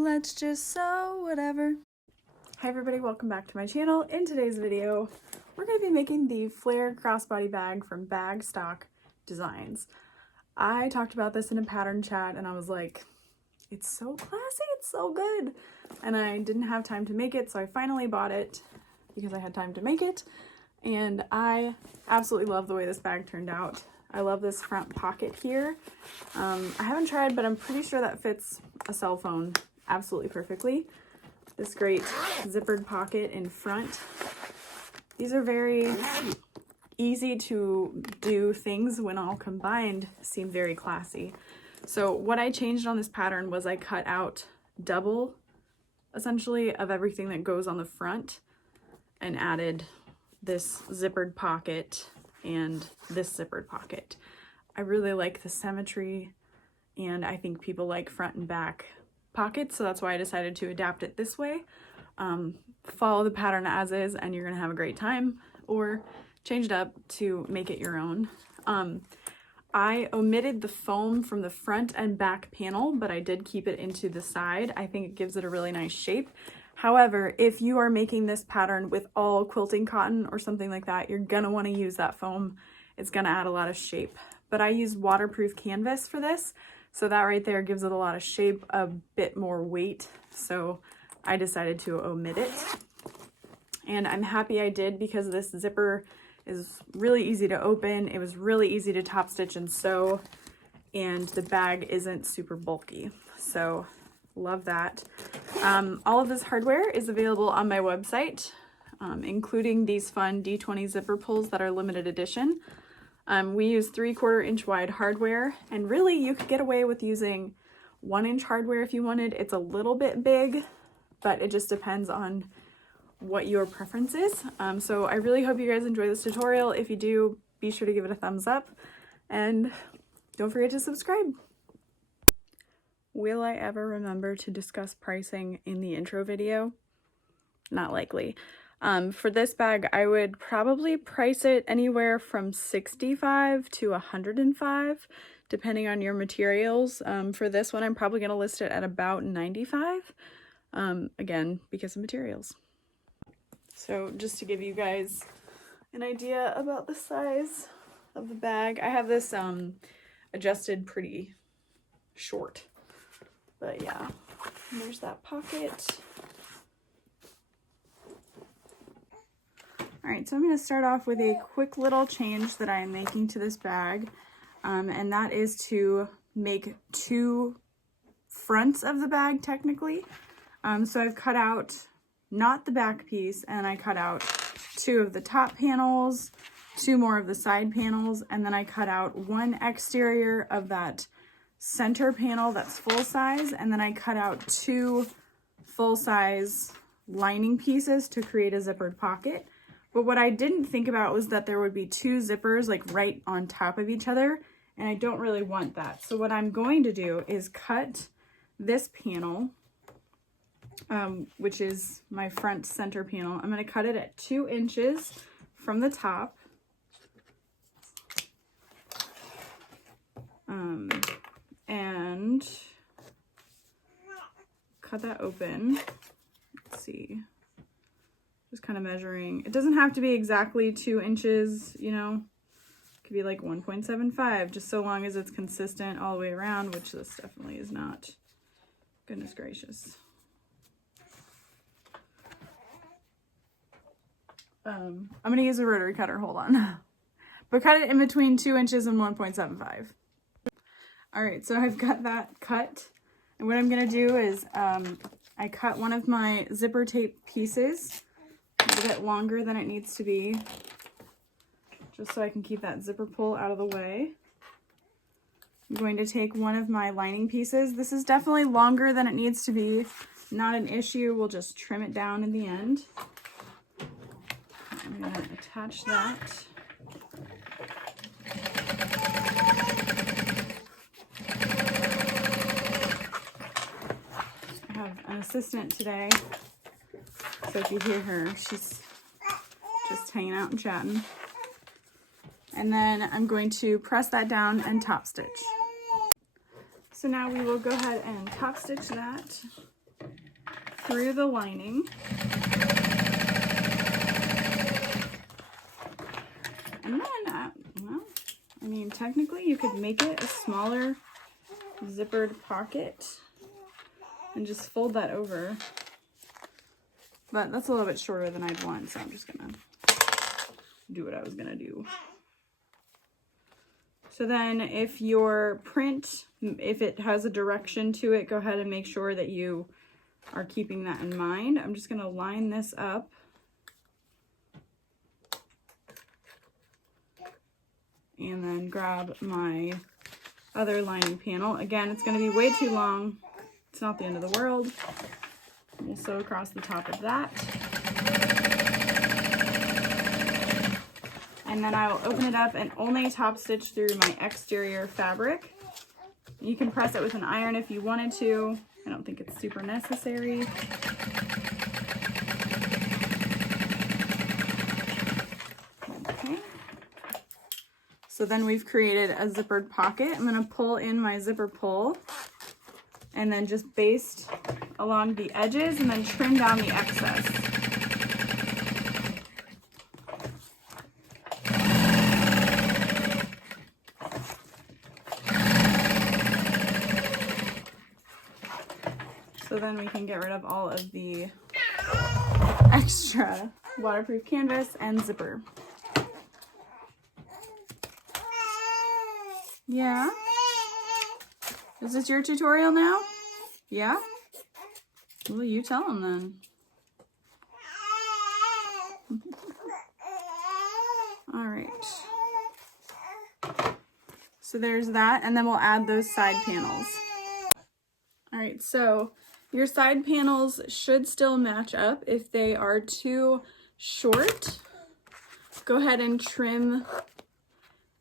let's just sew whatever. Hi everybody, welcome back to my channel. In today's video, we're going to be making the Flair crossbody bag from Bagstock Designs. I talked about this in a pattern chat and I was like, it's so classy, it's so good. And I didn't have time to make it, so I finally bought it because I had time to make it. And I absolutely love the way this bag turned out. I love this front pocket here. I haven't tried, but I'm pretty sure that fits a cell phone absolutely perfectly. This great zippered pocket in front. These are very easy to do things when all combined seem very classy. So what I changed on this pattern was I cut out double, essentially, of everything that goes on the front and added this zippered pocket and this zippered pocket. I really like the symmetry and I think people like front and back pockets, so that's why I decided to adapt it this way. Follow the pattern as is and you're gonna have a great time, or change it up to make it your own. I omitted the foam from the front and back panel, but I did keep it into the side. I think it gives it a really nice shape. However, if you are making this pattern with all quilting cotton or something like that, you're gonna wanna use that foam. It's gonna add a lot of shape. But I use waterproof canvas for this, so that right there gives it a lot of shape, a bit more weight. So I decided to omit it. And I'm happy I did because this zipper is really easy to open. It was really easy to top stitch and sew, and the bag isn't super bulky. So love that. All of this hardware is available on my website, including these fun D20 zipper pulls that are limited edition. We use 3/4 inch wide hardware, and really you could get away with using 1 inch hardware if you wanted. It's a little bit big, but it just depends on what your preference is. So I really hope you guys enjoy this tutorial. If you do, be sure to give it a thumbs up and don't forget to subscribe. Will I ever remember to discuss pricing in the intro video? Not likely. For this bag, I would probably price it anywhere from $65 to $105, depending on your materials. For this one, I'm probably going to list it at about $95, again, because of materials. So just to give you guys an idea about the size of the bag, I have this adjusted pretty short. But yeah, and there's that pocket. All right, so I'm going to start off with a quick little change that I am making to this bag, and that is to make 2 fronts of the bag technically. So I've cut out not the back piece, and I cut out 2 of the top panels, 2 more of the side panels, and then I cut out 1 exterior of that center panel that's full size, and then I cut out 2 full size lining pieces to create a zippered pocket. But what I didn't think about was that there would be 2 zippers like right on top of each other, and I don't really want that. So what I'm going to do is cut this panel, which is my front center panel. I'm going to cut it at 2 inches from the top. And cut that open. Let's see. Just kind of measuring. It doesn't have to be exactly 2 inches, you know. It could be like 1.75, just so long as it's consistent all the way around, which this definitely is not. Goodness gracious. I'm going to use a rotary cutter, hold on. But cut it in between 2 inches and 1.75. All right, so I've got that cut. And what I'm going to do is I cut one of my zipper tape pieces a little bit longer than it needs to be, just so I can keep that zipper pull out of the way. I'm going to take one of my lining pieces. This is definitely longer than it needs to be. Not an issue. We'll just trim it down in the end. I'm going to attach that. I have an assistant today, so if you hear her, she's just hanging out and chatting. And then I'm going to press that down and top stitch. So now we will go ahead and top stitch that. through the lining. And then, well, I mean, technically you could make it a smaller zippered pocket and just fold that over. But that's a little bit shorter than I'd want, so I'm just gonna do what I was gonna do. So then if your print, if it has a direction to it, go ahead and make sure that you are keeping that in mind. I'm just gonna line this up. And then grab my other lining panel. Again, it's gonna be way too long. It's not the end of the world. We'll sew across the top of that. And then I will open it up and only top stitch through my exterior fabric. You can press it with an iron if you wanted to. I don't think it's super necessary. Okay. So then we've created a zippered pocket. I'm gonna pull in my zipper pull and then just baste along the edges and then trim down the excess. So then we can get rid of all of the extra waterproof canvas and zipper. Yeah? Is this your tutorial now? Yeah? Well, you tell them then. All right. So there's that, and then we'll add those side panels. All right, so your side panels should still match up. If they are too short, go ahead and trim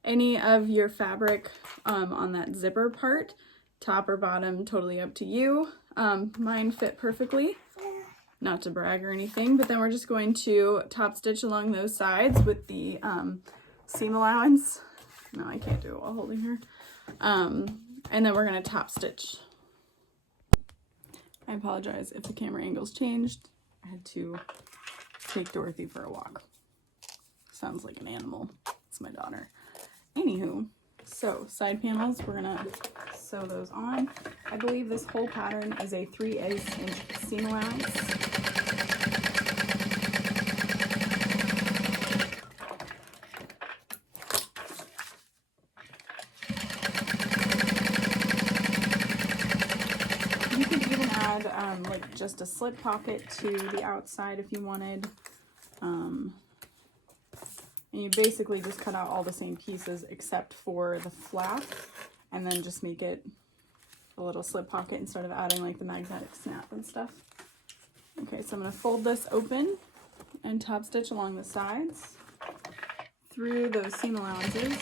any of your fabric on that zipper part, top or bottom, totally up to you. Mine fit perfectly, not to brag or anything, but then we're just going to top stitch along those sides with the seam allowance. No, I can't do it while holding her. And then we're gonna top stitch. I apologize if the camera angle's changed. I had to take Dorothy for a walk. Sounds like an animal. It's my daughter. Anywho, so side panels, we're gonna sew those on. I believe this whole pattern is a 3/8 inch seam allowance. You could even add like just a slip pocket to the outside if you wanted. And you basically just cut out all the same pieces except for the flap, and then just make it a little slip pocket instead of adding like the magnetic snap and stuff. Okay, so I'm going to fold this open and top stitch along the sides through those seam allowances.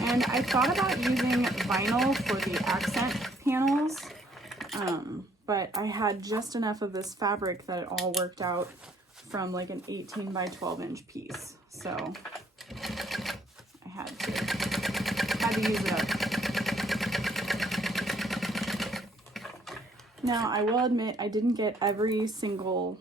And I thought about using vinyl for the accent panels, but I had just enough of this fabric that it all worked out from like an 18 by 12 inch piece. So I had to use it up. Now I will admit I didn't get every single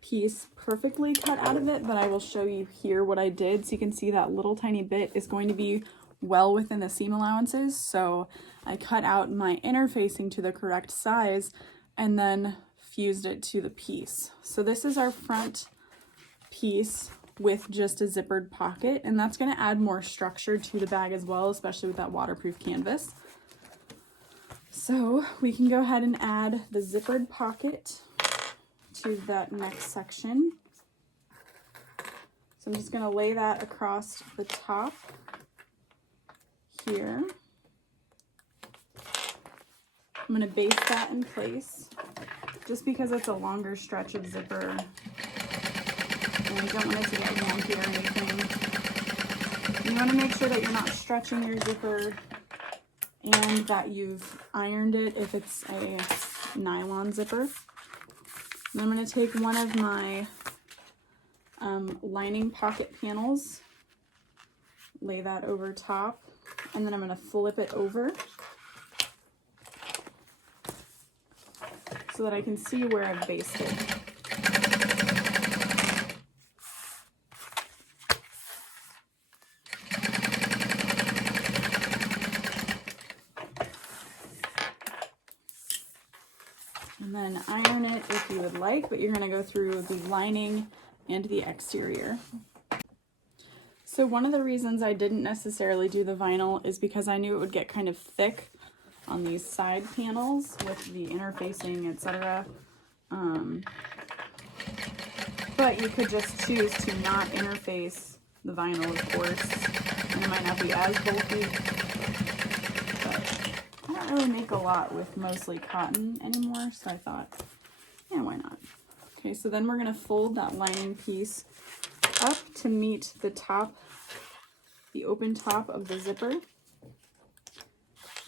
piece perfectly cut out of it, but I will show you here what I did so you can see that little tiny bit is going to be well within the seam allowances. So I cut out my interfacing to the correct size and then fused it to the piece. So this is our front piece with just a zippered pocket, and that's going to add more structure to the bag as well, especially with that waterproof canvas. So we can go ahead and add the zippered pocket to that next section. So I'm just going to lay that across the top here. I'm going to baste that in place just because it's a longer stretch of zipper and I don't want it to get wonky or anything. You want to make sure that you're not stretching your zipper and that you've ironed it if it's a nylon zipper. And I'm going to take one of my lining pocket panels, lay that over top, and then I'm going to flip it over. so that I can see where I've basted. And then iron it if you would like, but you're going to go through the lining and the exterior. So one of the reasons I didn't necessarily do the vinyl is because I knew it would get kind of thick on these side panels with the interfacing, etc. But you could just choose to not interface the vinyl, of course, and it might not be as bulky. But I don't really make a lot with mostly cotton anymore, so I thought, yeah, why not? Okay, so then we're going to fold that lining piece up to meet the top, the open top of the zipper.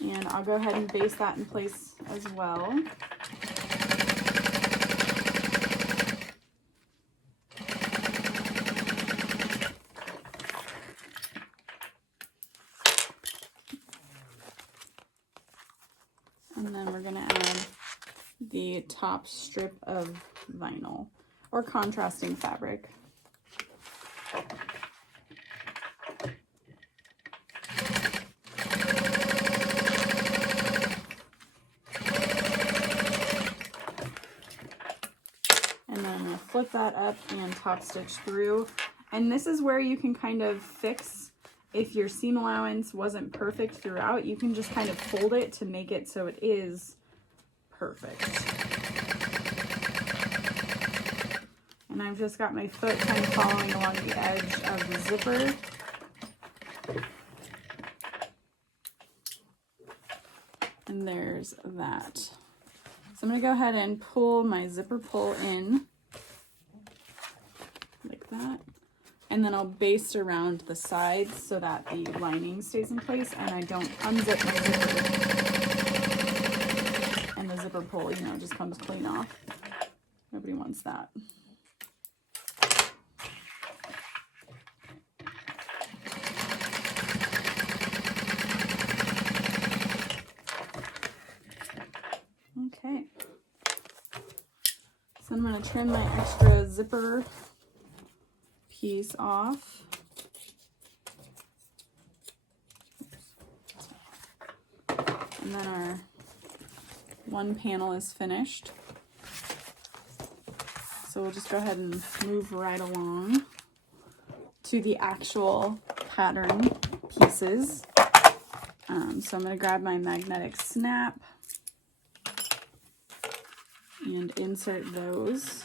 And I'll go ahead and base that in place as well. And then we're going to add the top strip of vinyl or contrasting fabric. And then I'm going to flip that up and top stitch through. And this is where you can kind of fix if your seam allowance wasn't perfect throughout. You can just kind of fold it to make it so it is perfect. And I've just got my foot kind of following along the edge of the zipper. And there's that. So I'm going to go ahead and pull my zipper pull in like that. And then I'll baste around the sides so that the lining stays in place and I don't unzip my zipper. And the zipper pull, you know, just comes clean off. Nobody wants that. Okay. So I'm going to trim my extra zipper piece off. And then our one panel is finished. So we'll just go ahead and move right along to the actual pattern pieces. So I'm going to grab my magnetic snap and insert those.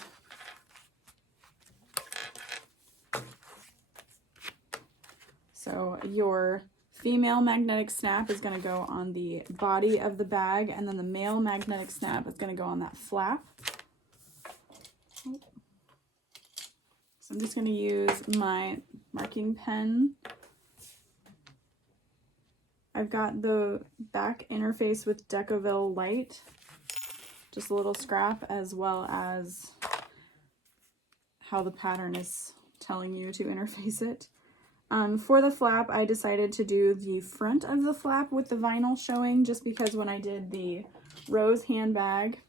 So your female magnetic snap is going to go on the body of the bag, and then the male magnetic snap is going to go on that flap. So I'm just going to use my marking pen. I've got the back interface with Decoville Light, just a little scrap, as well as how the pattern is telling you to interface it. For the flap, I decided to do the front of the flap with the vinyl showing, just because when I did the rose handbag,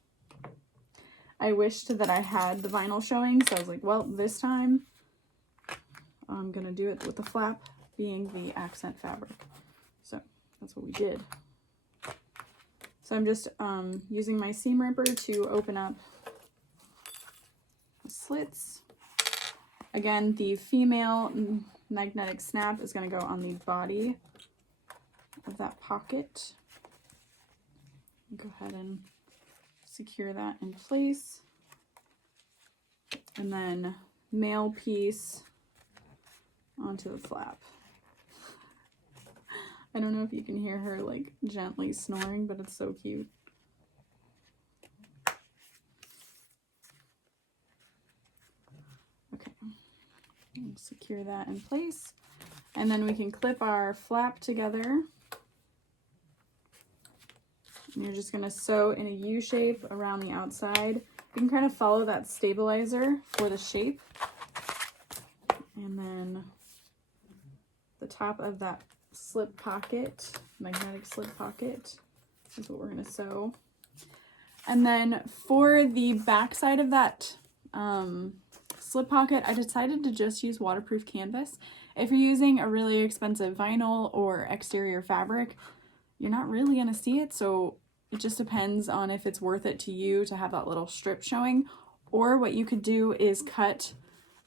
I wished that I had the vinyl showing, so I was like, well, this time I'm gonna do it with the flap being the accent fabric. So that's what we did. So I'm just using my seam ripper to open up the slits. Again, the female magnetic snap is going to go on the body of that pocket. Go ahead and secure that in place. And then male piece onto the flap. I don't know if you can hear her like gently snoring, but it's so cute. Okay. Secure that in place, and then we can clip our flap together. And you're just going to sew in a U shape around the outside. You can kind of follow that stabilizer for the shape, and then the top of that slip pocket, magnetic slip pocket, is what we're going to sew. And then for the back side of that slip pocket, I decided to just use waterproof canvas. If you're using a really expensive vinyl or exterior fabric, you're not really going to see it, so it just depends on if it's worth it to you to have that little strip showing. Or what you could do is cut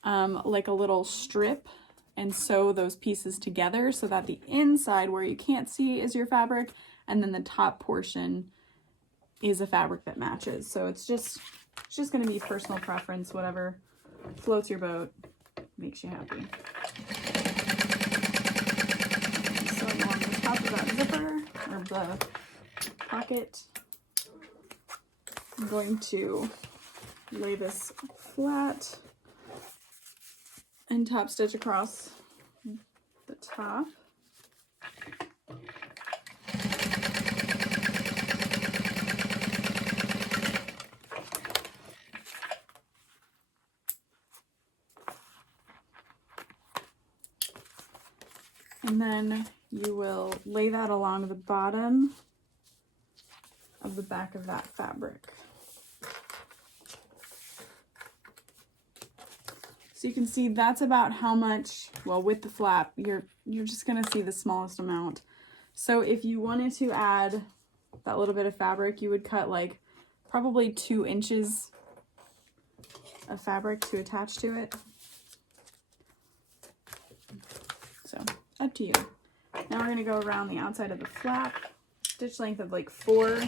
like a little strip and sew those pieces together so that the inside where you can't see is your fabric, and then the top portion is a fabric that matches. So it's just going to be personal preference, whatever floats your boat, makes you happy. So along the top of that zipper, or the pocket, I'm going to lay this flat and top stitch across the top. And then you will lay that along the bottom of the back of that fabric. So you can see that's about how much, well, with the flap, you're just gonna see the smallest amount. So if you wanted to add that little bit of fabric, you would cut like probably 2 inches of fabric to attach to it. So up to you. Now we're gonna go around the outside of the flap, stitch length of like 4.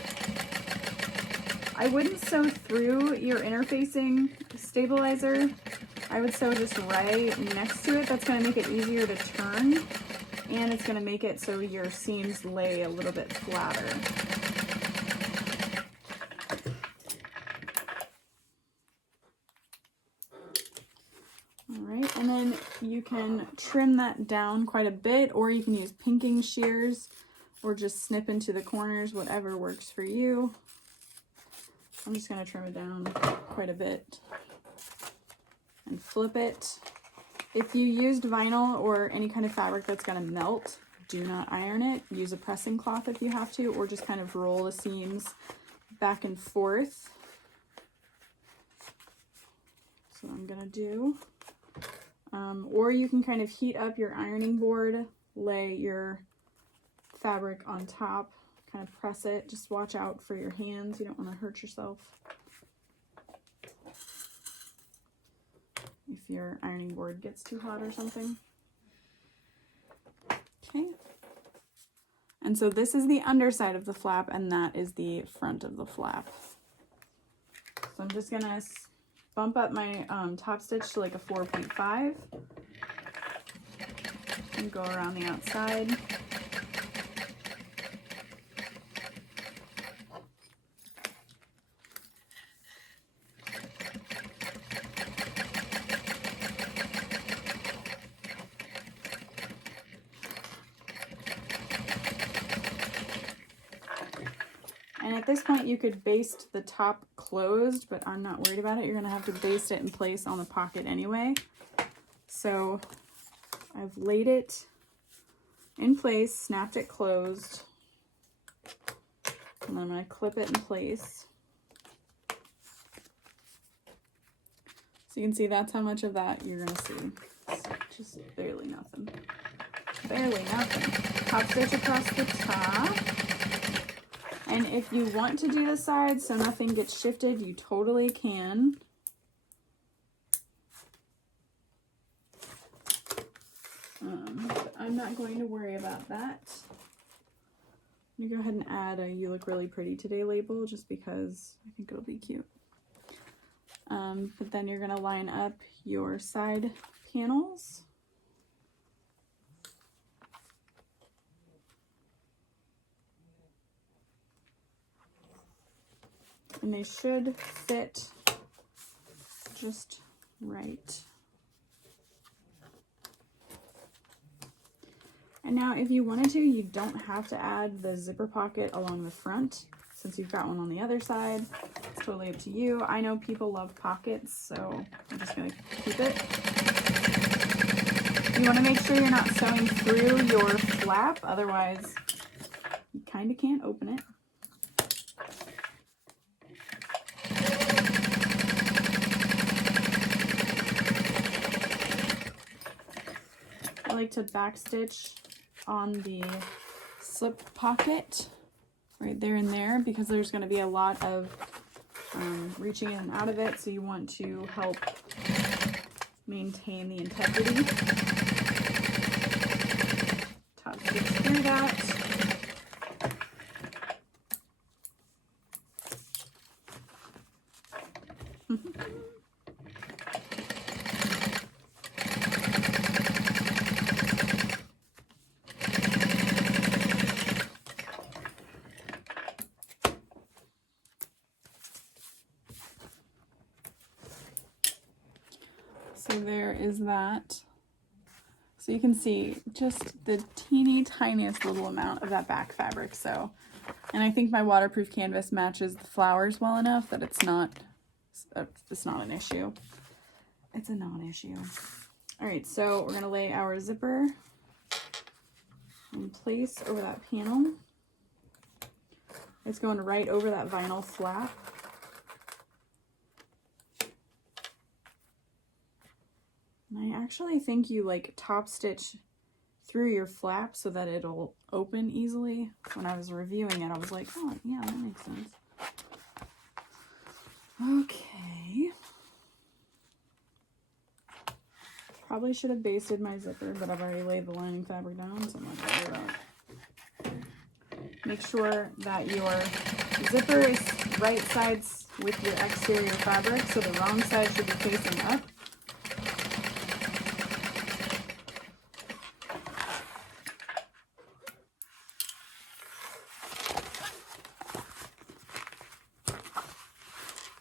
I wouldn't sew through your interfacing stabilizer. I would sew just right next to it. That's gonna make it easier to turn, and it's gonna make it so your seams lay a little bit flatter. Alright, and then you can trim that down quite a bit, or you can use pinking shears, or just snip into the corners, whatever works for you. I'm just going to trim it down quite a bit and flip it. If you used vinyl or any kind of fabric that's going to melt, do not iron it. Use a pressing cloth if you have to, or just kind of roll the seams back and forth. So I'm going to do. Or you can kind of heat up your ironing board, lay your fabric on top, kind of press it. Just watch out for your hands. You don't want to hurt yourself if your ironing board gets too hot or something. Okay. And so this is the underside of the flap, and that is the front of the flap. So I'm just gonna bump up my top stitch to like a 4.5 and go around the outside. And at this point you could baste the top closed, but I'm not worried about it. You're gonna have to baste it in place on the pocket anyway. So I've laid it in place, snapped it closed, and then I'm gonna clip it in place. So you can see that's how much of that you're gonna see. It's just barely nothing. Barely nothing. Top stitch across the top. And if you want to do the sides so nothing gets shifted, you totally can. But I'm not going to worry about that. I'm gonna go ahead and add a "You Look Really Pretty Today" label just because I think it'll be cute. But then you're gonna line up your side panels. And they should fit just right. And now if you wanted to, you don't have to add the zipper pocket along the front since you've got one on the other side. It's totally up to you. I know people love pockets, so I'm just gonna keep it. You wanna make sure you're not sewing through your flap, otherwise you kinda can't open it. like to backstitch on the slip pocket right there and there, because there's going to be a lot of reaching in and out of it, so you want to help maintain the integrity. Top stitch through that. So there is that. So you can see just the teeny tiniest little amount of that back fabric. So, and I think my waterproof canvas matches the flowers well enough that it's not an issue. It's a non-issue. All right, so we're gonna lay our zipper in place over that panel. It's going right over that vinyl flap. And I actually think you like top stitch through your flap so that it'll open easily. When I was reviewing it, I was like, oh yeah, that makes sense. Okay. Probably should have basted my zipper, but I've already laid the lining fabric down, so I'm not gonna worry about it. Make sure that your zipper is right sides with your exterior fabric, so the wrong side should be facing up.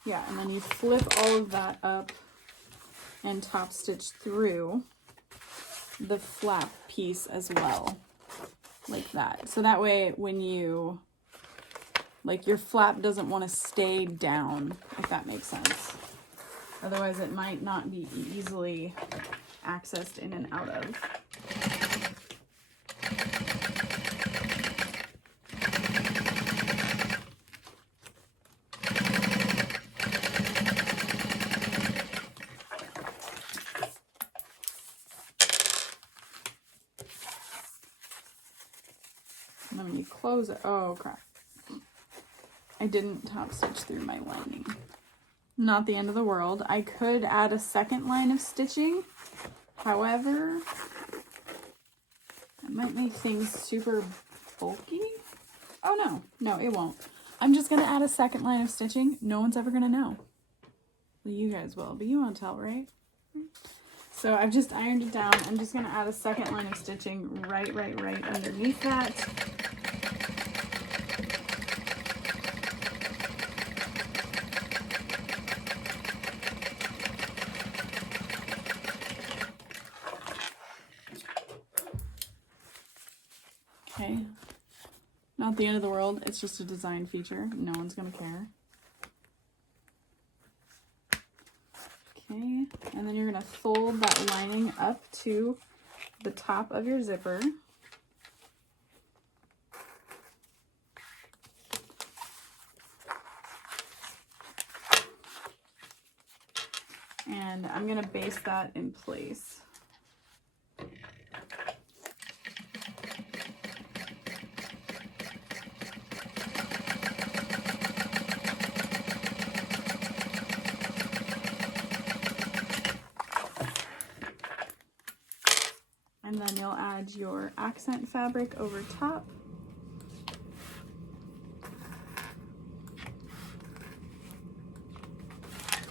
Yeah, and then you flip all of that up and top stitch through the flap piece as well, like that. So that way when you, like, your flap doesn't want to stay down, if that makes sense. Otherwise it might not be easily accessed in and out of. And then when you close it, oh crap, I didn't top stitch through my lining. Not the end of the world. I could add a second line of stitching. However, that might make things super bulky. Oh no, it won't. I'm just gonna add a second line of stitching. No one's ever gonna know. Well, you guys will, but you won't tell, right? So I've just ironed it down. I'm just gonna add a second line of stitching right underneath that. Okay, not the end of the world. It's just a design feature. No one's gonna care. Okay, and then you're gonna fold that lining up to the top of your zipper. And I'm gonna baste that in place. And then you'll add your accent fabric over top.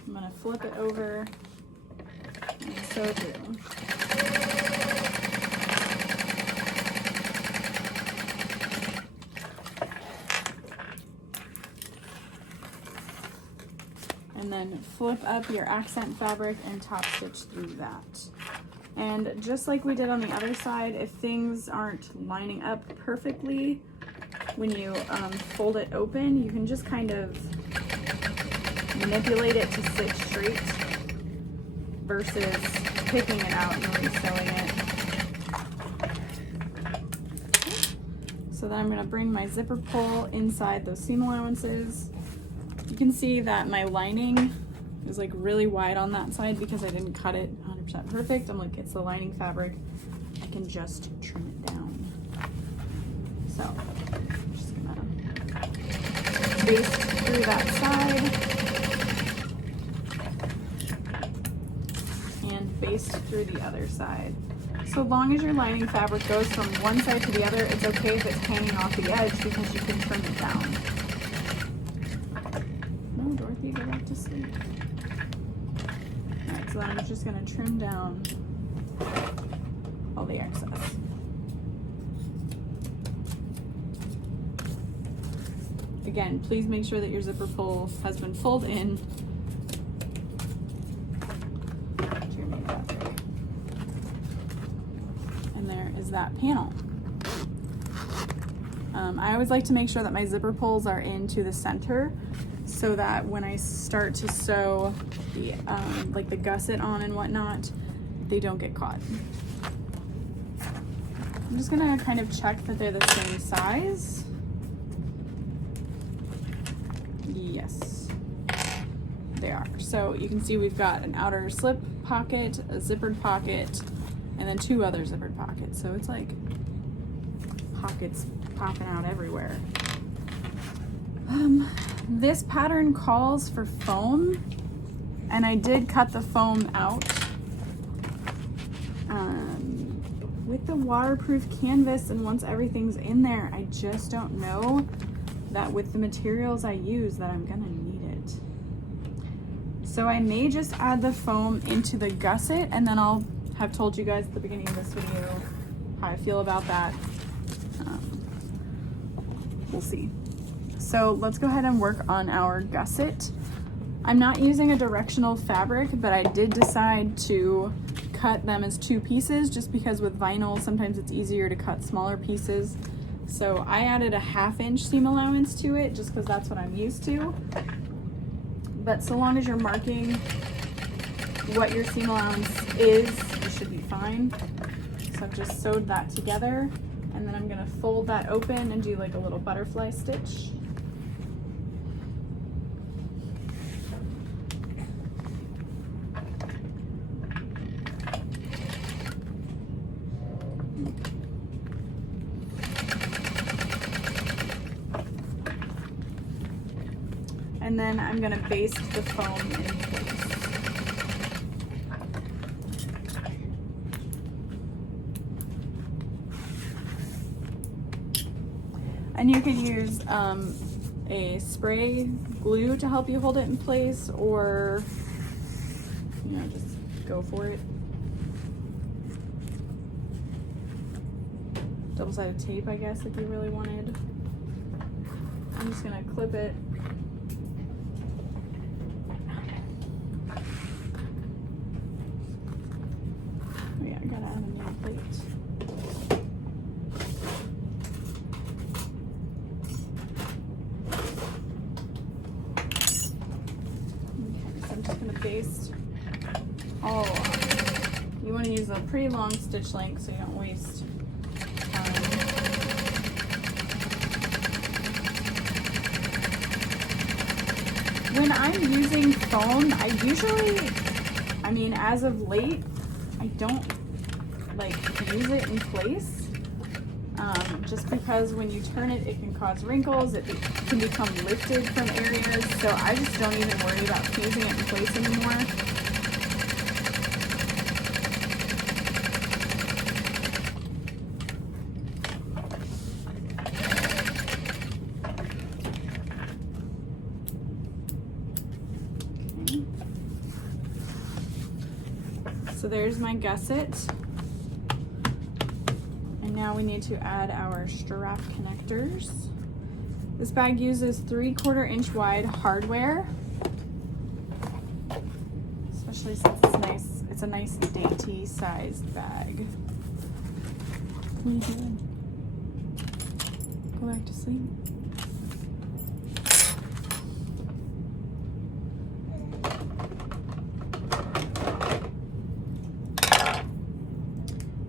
I'm gonna flip it over and sew through. And then flip up your accent fabric and top stitch through that. And just like we did on the other side, if things aren't lining up perfectly, when you fold it open, you can just kind of manipulate it to sit straight versus picking it out and re-sewing it. So then I'm going to bring my zipper pull inside those seam allowances. You can see that my lining is like really wide on that side because I didn't cut it 100% perfect. I'm like, it's the lining fabric. I can just trim it down. So I'm just gonna baste through that side and baste through the other side. So long as your lining fabric goes from one side to the other, it's okay if it's hanging off the edge because you can trim it down. No, Dorothy, go back to sleep. Alright, so then I'm just going to trim down all the excess. Again, please make sure that your zipper pull has been pulled in to your main fabric. And there is that panel. I always like to make sure that my zipper pulls are into the center so that when I start to sew the like the gusset on and whatnot, they don't get caught. I'm just gonna kind of check that they're the same size. Yes, they are. So you can see we've got an outer slip pocket, a zippered pocket, and then two other zippered pockets. So it's like pockets popping out everywhere. This pattern calls for foam, and I did cut the foam out. With the waterproof canvas, and once everything's in there, I just don't know that with the materials I use that I'm gonna need it. So I may just add the foam into the gusset, and then I'll have told you guys at the beginning of this video how I feel about that. We'll see. So let's go ahead and work on our gusset. I'm not using a directional fabric, but I did decide to cut them as two pieces just because with vinyl sometimes it's easier to cut smaller pieces. So I added a 1/2 inch seam allowance to it just because that's what I'm used to. But so long as you're marking what your seam allowance is, you should be fine. So I've just sewed that together, and then I'm gonna fold that open and do like a little butterfly stitch. And then I'm gonna baste the foam in place. And you can use a spray glue to help you hold it in place, or you know, just go for it. Double-sided tape, I guess, if you really wanted. I'm just gonna clip it. Oh yeah, I gotta add a nail plate. Baste all along. You want to use a pretty long stitch length so you don't waste time. When I'm using foam, I mean, as of late, I don't like use it in place. Just because when you turn it, it can cause wrinkles, it can become lifted from areas, so I just don't even worry about fusing it in place anymore. Okay. So there's my gusset. Now we need to add our strap connectors. This bag uses 3/4 inch wide hardware, especially since it's nice. It's a nice dainty sized bag. What are you doing? Go back to sleep.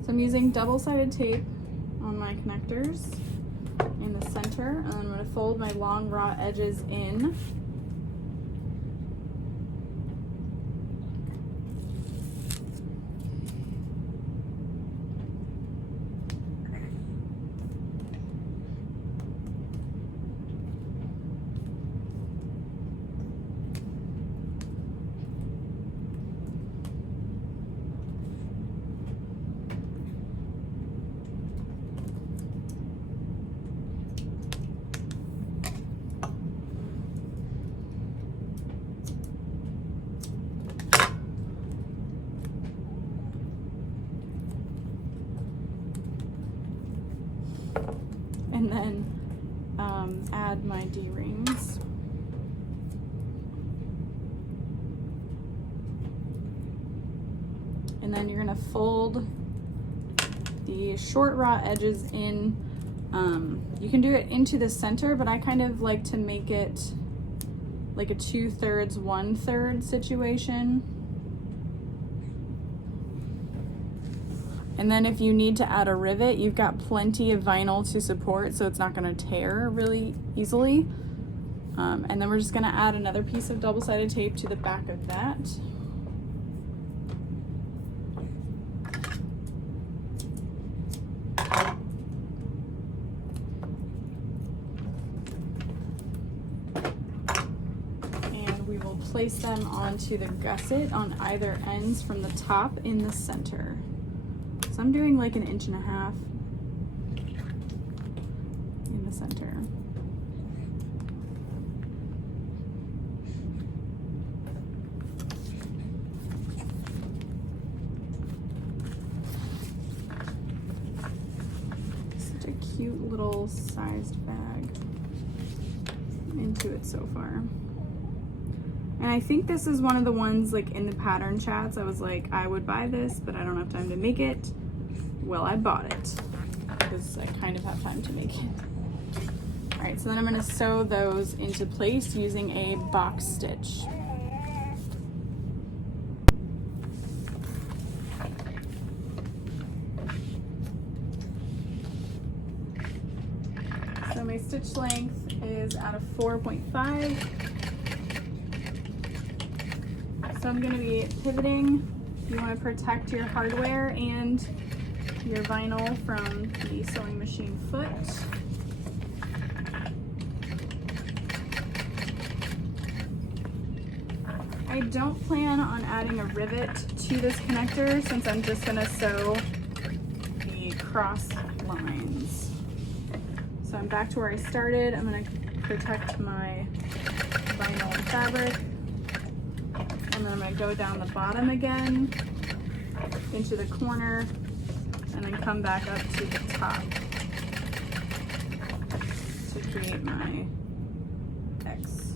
So I'm using double-sided tape on my connectors in the center, and I'm going to fold my long raw edges in. add my D-rings. And then you're gonna fold the short raw edges in. You can do it into the center, but I kind of like to make it like a 2/3, 1/3 situation. And then if you need to add a rivet, you've got plenty of vinyl to support, so it's not gonna tear really easily. And then we're just gonna add another piece of double-sided tape to the back of that. And we will place them onto the gusset on either ends from the top in the center. So I'm doing like 1.5 inches in the center. Such a cute little sized bag. I'm into it so far. And I think this is one of the ones like in the pattern chats. I was like, I would buy this, but I don't have time to make it. Well, I bought it because I kind of have time to make it. All right, so then I'm gonna sew those into place using a box stitch. So my stitch length is at a 4.5. So I'm gonna be pivoting. You wanna protect your hardware and your vinyl from the sewing machine foot. I don't plan on adding a rivet to this connector since I'm just gonna sew the cross lines. So I'm back to where I started. I'm gonna protect my vinyl fabric. And then I'm gonna go down the bottom again into the corner and then come back up to the top to create my X.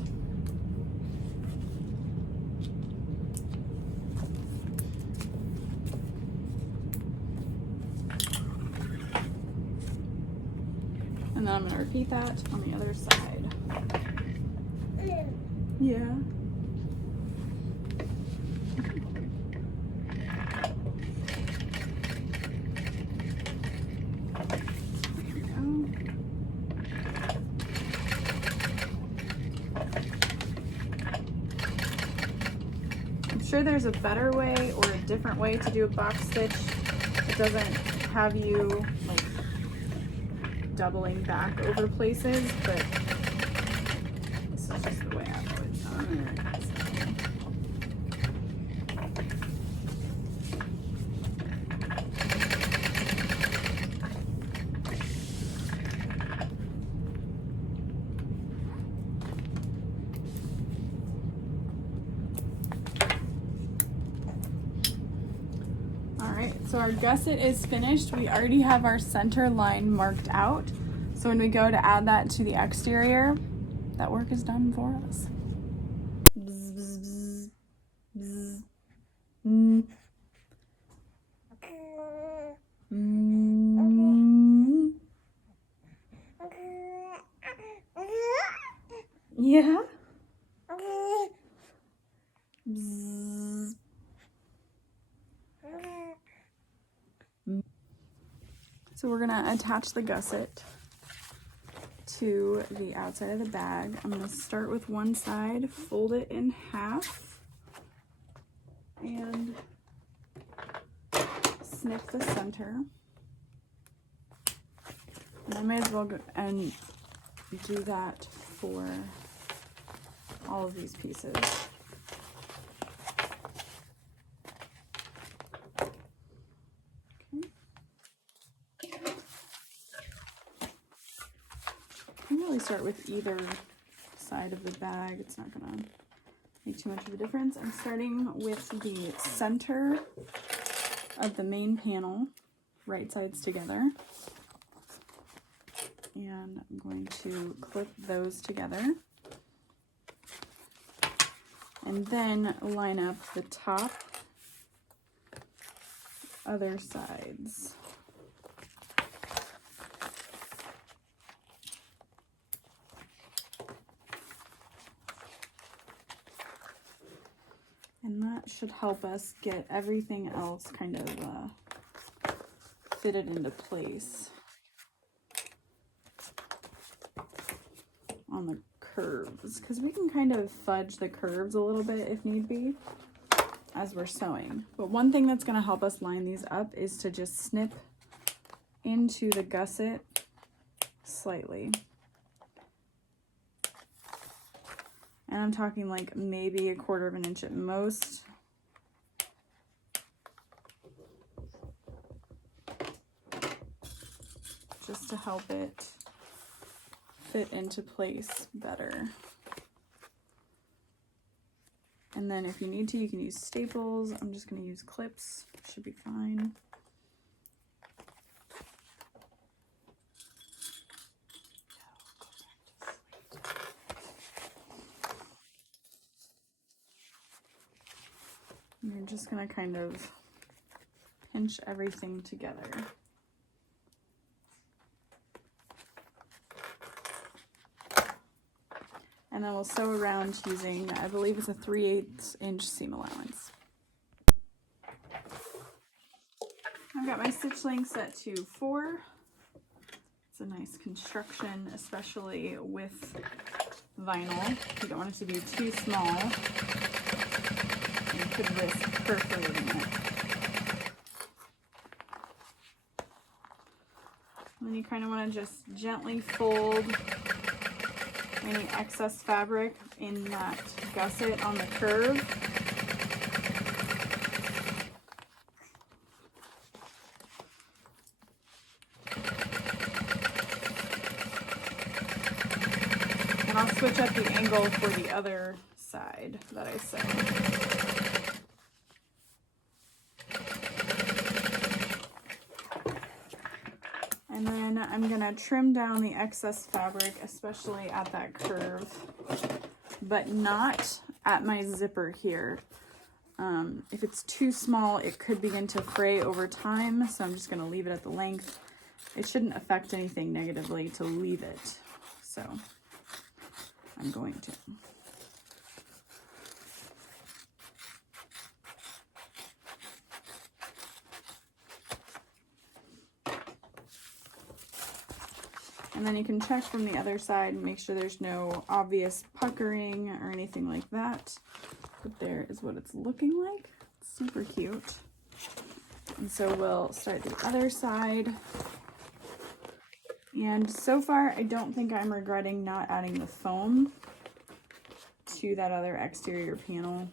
And then I'm gonna repeat that on the other side. Yeah. I'm sure there's a better way or a different way to do a box stitch. It doesn't have you like doubling back over places, but this is just the way I've always done it. So our gusset is finished. We already have our center line marked out. So when we go to add that to the exterior, that work is done for us. Bzz, bzz, bzz, bzz. Yeah. Bzz. So we're gonna attach the gusset to the outside of the bag. I'm gonna start with one side, fold it in half, and snip the center. And I may as well go and do that for all of these pieces. Start with either side of the bag. It's not gonna make too much of a difference. I'm starting with the center of the main panel, right sides together. And I'm going to clip those together. And then line up the top, other sides. And that should help us get everything else kind of fitted into place on the curves, because we can kind of fudge the curves a little bit if need be as we're sewing. But one thing that's going to help us line these up is to just snip into the gusset slightly. And I'm talking like maybe 1/4 of an inch at most. Just to help it fit into place better. And then if you need to, you can use staples. I'm just going to use clips. Should be fine. And you're just going to kind of pinch everything together. And then we'll sew around using, I believe it's a 3/8 inch seam allowance. I've got my stitch length set to 4. It's a nice construction, especially with vinyl. You don't want it to be too small. You could risk perforating it. And then you kind of want to just gently fold any excess fabric in that gusset on the curve. And I'll switch up the angle for the other side that I sew. And then I'm gonna trim down the excess fabric, especially at that curve, but not at my zipper here. If it's too small, it could begin to fray over time, so I'm just gonna leave it at the length. It shouldn't affect anything negatively to leave it, so I'm going to. And then you can check from the other side and make sure there's no obvious puckering or anything like that. But there is what it's looking like. It's super cute. And so we'll start the other side. And so far, I don't think I'm regretting not adding the foam to that other exterior panel.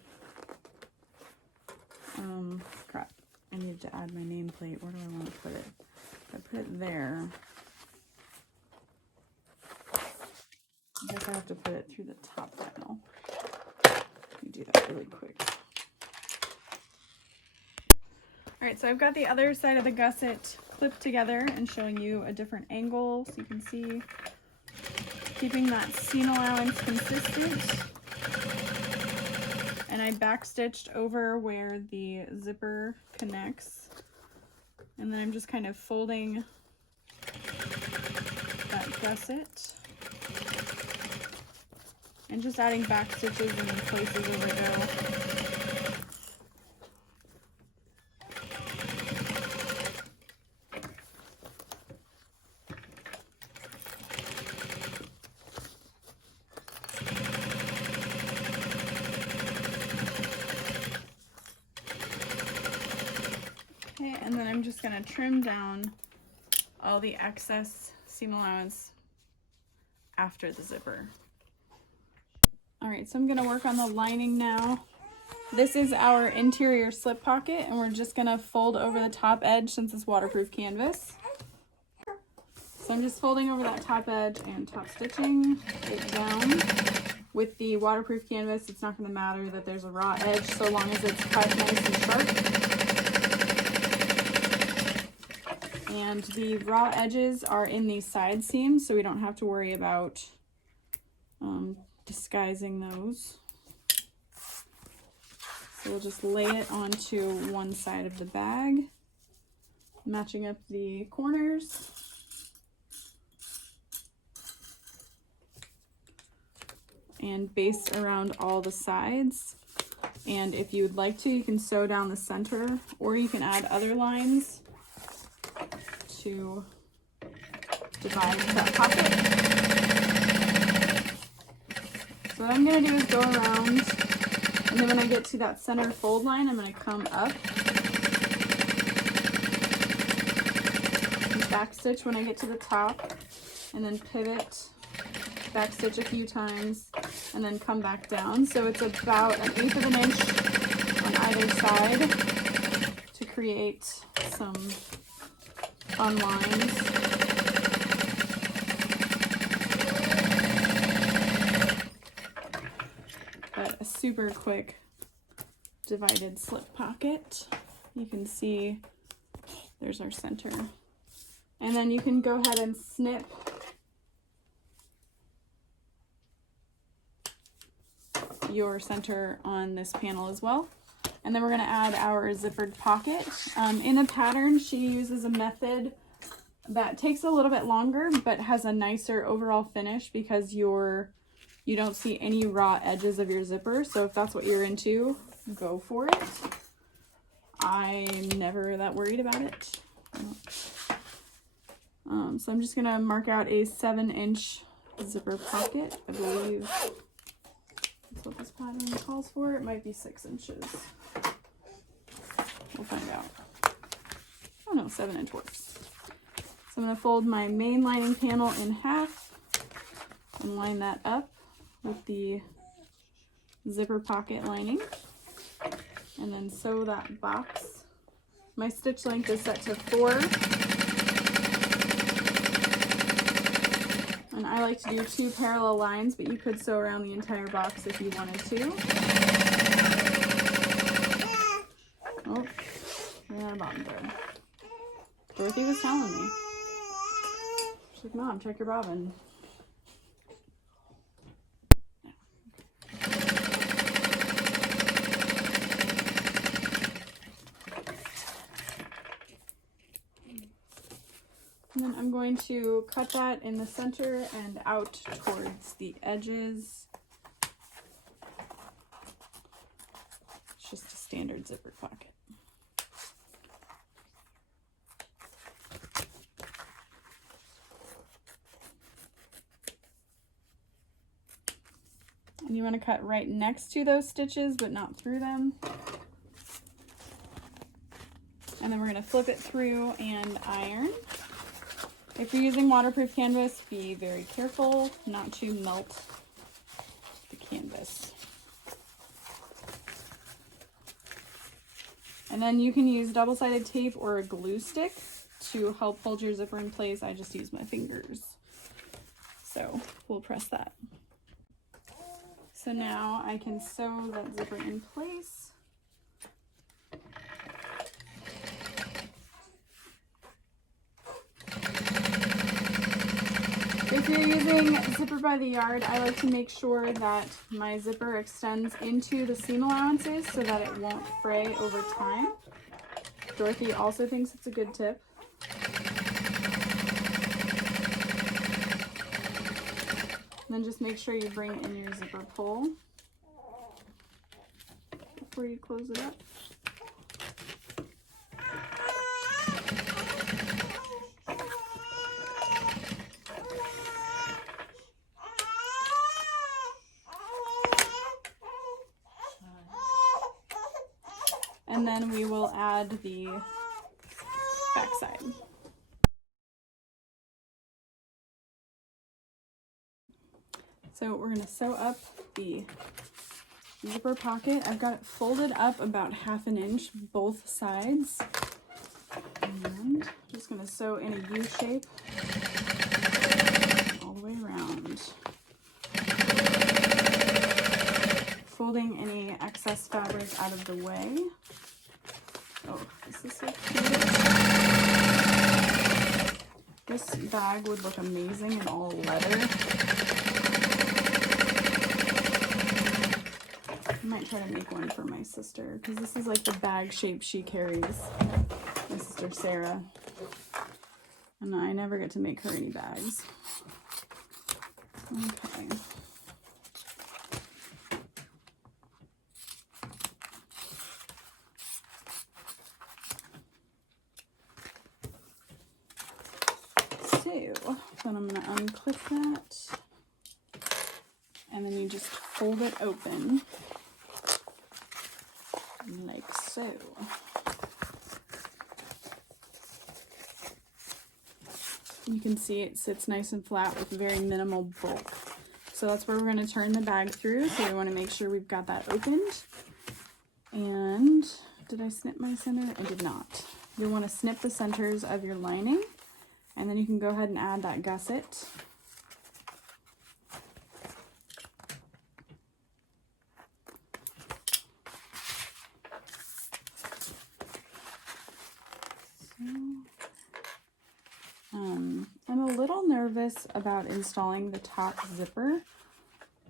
Crap, I need to add my nameplate. Where do I want to put it? If I put it there, I guess I have to put it through the top panel. Let me do that really quick. All right, so I've got the other side of the gusset clipped together and showing you a different angle so you can see, keeping that seam allowance consistent. And I backstitched over where the zipper connects. And then I'm just kind of folding that gusset and just adding back stitches in places where they go. Okay, and then I'm just going to trim down all the excess seam allowance after the zipper. All right, so I'm going to work on the lining now. This is our interior slip pocket, and we're just going to fold over the top edge since it's waterproof canvas. So I'm just folding over that top edge and top stitching it down. With the waterproof canvas, it's not going to matter that there's a raw edge so long as it's cut nice and sharp. And the raw edges are in these side seams, so we don't have to worry about disguising those. So we'll just lay it onto one side of the bag, matching up the corners. And baste around all the sides. And if you would like to, you can sew down the center, or you can add other lines to divide that pocket. So what I'm going to do is go around, and then when I get to that center fold line, I'm going to come up and back stitch when I get to the top, and then pivot, back stitch a few times, and then come back down. So it's about 1/8 of an inch on either side to create some fun lines. But a super quick divided slip pocket. You can see there's our center. And then you can go ahead and snip your center on this panel as well. And then we're going to add our zippered pocket. In the pattern, she uses a method that takes a little bit longer but has a nicer overall finish because you don't see any raw edges of your zipper. So if that's what you're into, go for it. I'm never that worried about it. So I'm just going to mark out a 7-inch zipper pocket. I believe that's what this pattern calls for. It might be 6 inches. We'll find out. Oh no, 7-inch works. So I'm going to fold my main lining panel in half and line that up with the zipper pocket lining, and then sew that box. My stitch length is set to 4, and I like to do 2 parallel lines, but you could sew around the entire box if you wanted to. Oh, ran out of bobbin thread. Dorothy was telling me. She's like, Mom, check your bobbin. And then I'm going to cut that in the center and out towards the edges. It's just a standard zipper pocket. And you want to cut right next to those stitches, but not through them. And then we're going to flip it through and iron. If you're using waterproof canvas, be very careful not to melt the canvas. And then you can use double-sided tape or a glue stick to help hold your zipper in place. I just use my fingers. So we'll press that. So now I can sew that zipper in place. If you're using Zipper by the Yard, I like to make sure that my zipper extends into the seam allowances so that it won't fray over time. Dorothy also thinks it's a good tip. And then just make sure you bring in your zipper pull before you close it up. And then we will add the back side. So we're going to sew up the zipper pocket. I've got it folded up about 1/2 inch both sides. And I'm just going to sew in a U shape all the way around. Folding any excess fabric out of the way. Oh, this is so cute. This bag would look amazing in all leather. I might try to make one for my sister because this is like the bag shape she carries. My sister Sarah. And I never get to make her any bags. Okay. So then I'm going to unclip that, and then you just fold it open like so. You can see it sits nice and flat with very minimal bulk. So that's where we're going to turn the bag through. So we want to make sure we've got that opened. And did I snip my center? I did not. You'll want to snip the centers of your lining. And then you can go ahead and add that gusset. I'm a little nervous about installing the top zipper,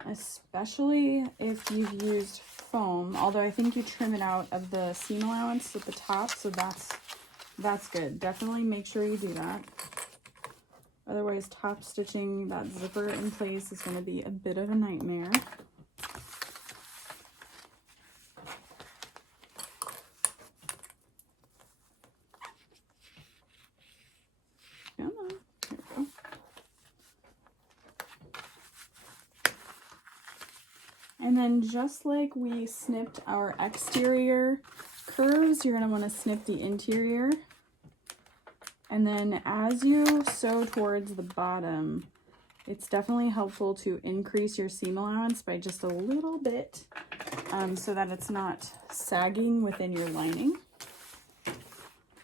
especially if you've used foam, although I think you trim it out of the seam allowance at the top, so that's good. Definitely make sure you do that. Otherwise, top stitching that zipper in place is going to be a bit of a nightmare. Come on. There we go. And then just like we snipped our exterior curves, you're going to want to snip the interior. And then as you sew towards the bottom, it's definitely helpful to increase your seam allowance by just a little bit so that it's not sagging within your lining.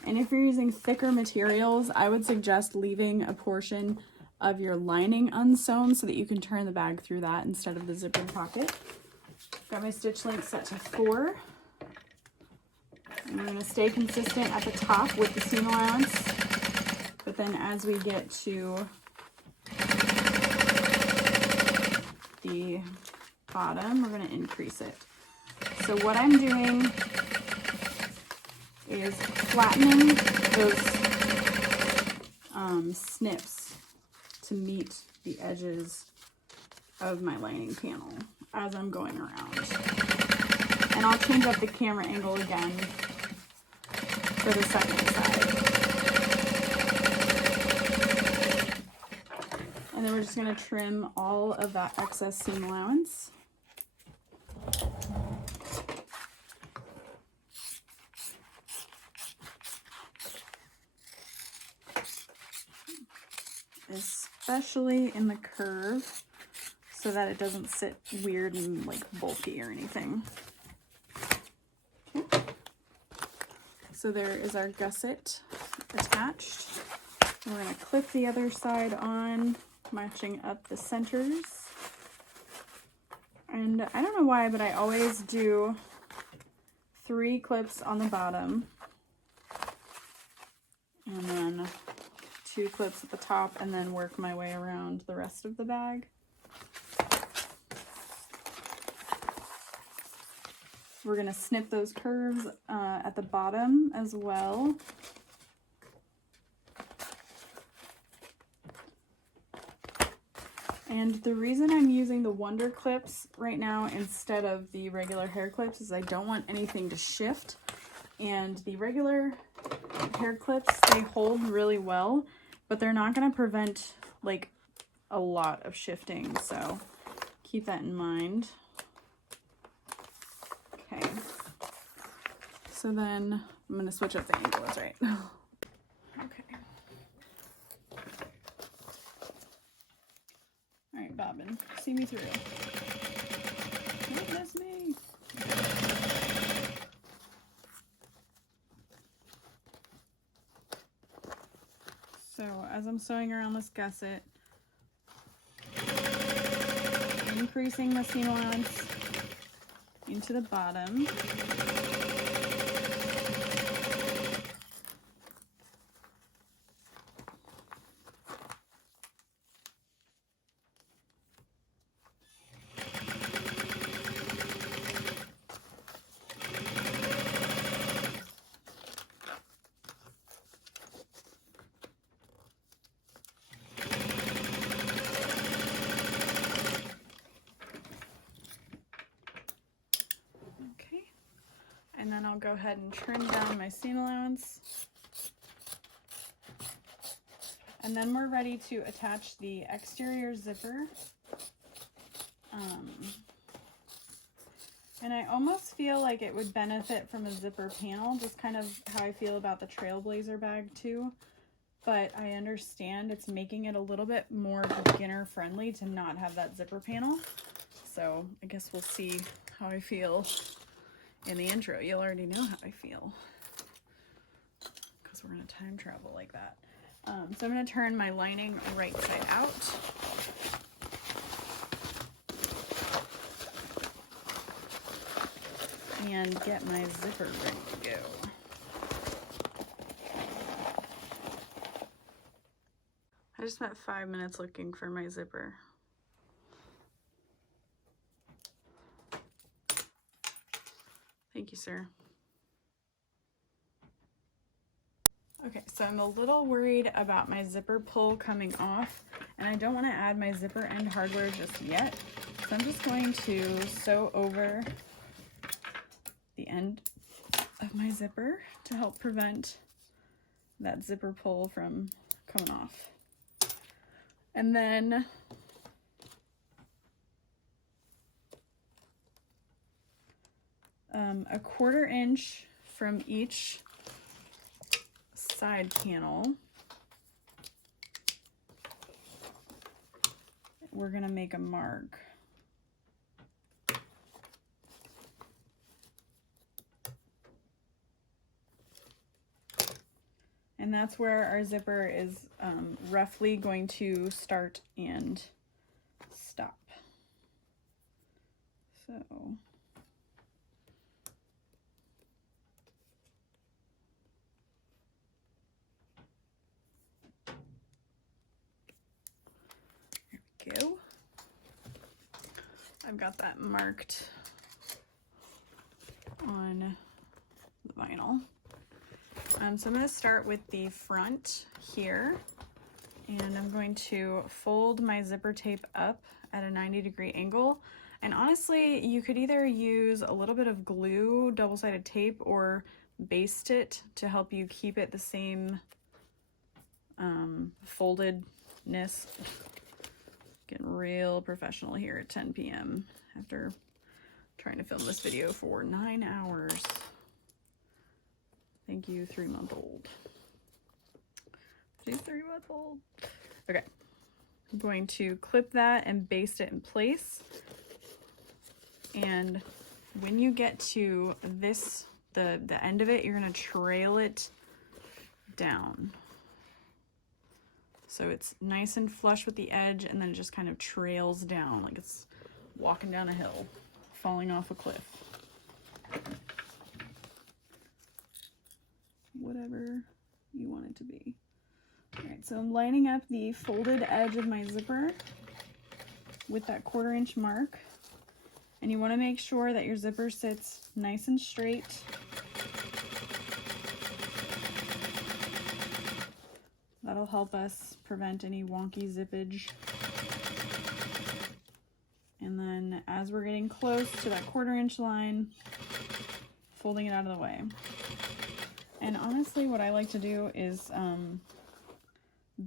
And if you're using thicker materials, I would suggest leaving a portion of your lining unsewn so that you can turn the bag through that instead of the zippered pocket. Got my stitch length set to 4. And we're going to stay consistent at the top with the seam allowance. But then as we get to the bottom, we're going to increase it. So what I'm doing is flattening those snips to meet the edges of my lining panel as I'm going around. And I'll change up the camera angle again for the second side. And then we're just going to trim all of that excess seam allowance. Especially in the curve so that it doesn't sit weird and like bulky or anything. Okay. So there is our gusset attached. We're going to clip the other side on, matching up the centers. And I don't know why, but I always do 3 clips on the bottom and then 2 clips at the top, and then work my way around the rest of the bag. We're going to snip those curves at the bottom as well. And the reason I'm using the Wonder clips right now instead of the regular hair clips is I don't want anything to shift. And the regular hair clips, they hold really well, but they're not going to prevent like a lot of shifting. So keep that in mind. Okay. So then I'm going to switch up the angle, that's right. Okay. All right, Bobbin, see me through. Don't miss me. So as I'm sewing around this gusset, increasing the seam allowance into the bottom. and then I'll go ahead and trim down my seam allowance. And then we're ready to attach the exterior zipper. And I almost feel like it would benefit from a zipper panel, just kind of how I feel about the Trailblazer bag too. But I understand it's making it a little bit more beginner friendly to not have that zipper panel. So I guess we'll see how I feel in the intro. You'll already know how I feel because we're gonna time travel like that. So I'm gonna turn my lining right side out. And get my zipper ready to go. I just spent 5 minutes looking for my zipper. Thank you, sir. Okay, so I'm a little worried about my zipper pull coming off, and I don't want to add my zipper end hardware just yet. So I'm just going to sew over the end of my zipper to help prevent that zipper pull from coming off. And then a 1/4 inch from each side panel, we're gonna make a mark. And that's where our zipper is roughly going to start and stop. So here we go. I've got that marked on the vinyl. So I'm going to start with the front here, and I'm going to fold my zipper tape up at a 90-degree angle. And honestly, you could either use a little bit of glue, double-sided tape, or baste it to help you keep it the same foldedness. Getting real professional here at 10 p.m. after trying to film this video for 9 hours. Thank you, 3-month-old. She's 3-month-old. Okay, I'm going to clip that and baste it in place. And when you get to this, the end of it, you're gonna trail it down. So it's nice and flush with the edge, and then it just kind of trails down like it's walking down a hill, falling off a cliff. Whatever you want it to be. All right, so I'm lining up the folded edge of my zipper with that 1/4 inch mark. And you want to make sure that your zipper sits nice and straight. That'll help us prevent any wonky zippage. And then as we're getting close to that 1/4 inch line, folding it out of the way. And honestly, what I like to do is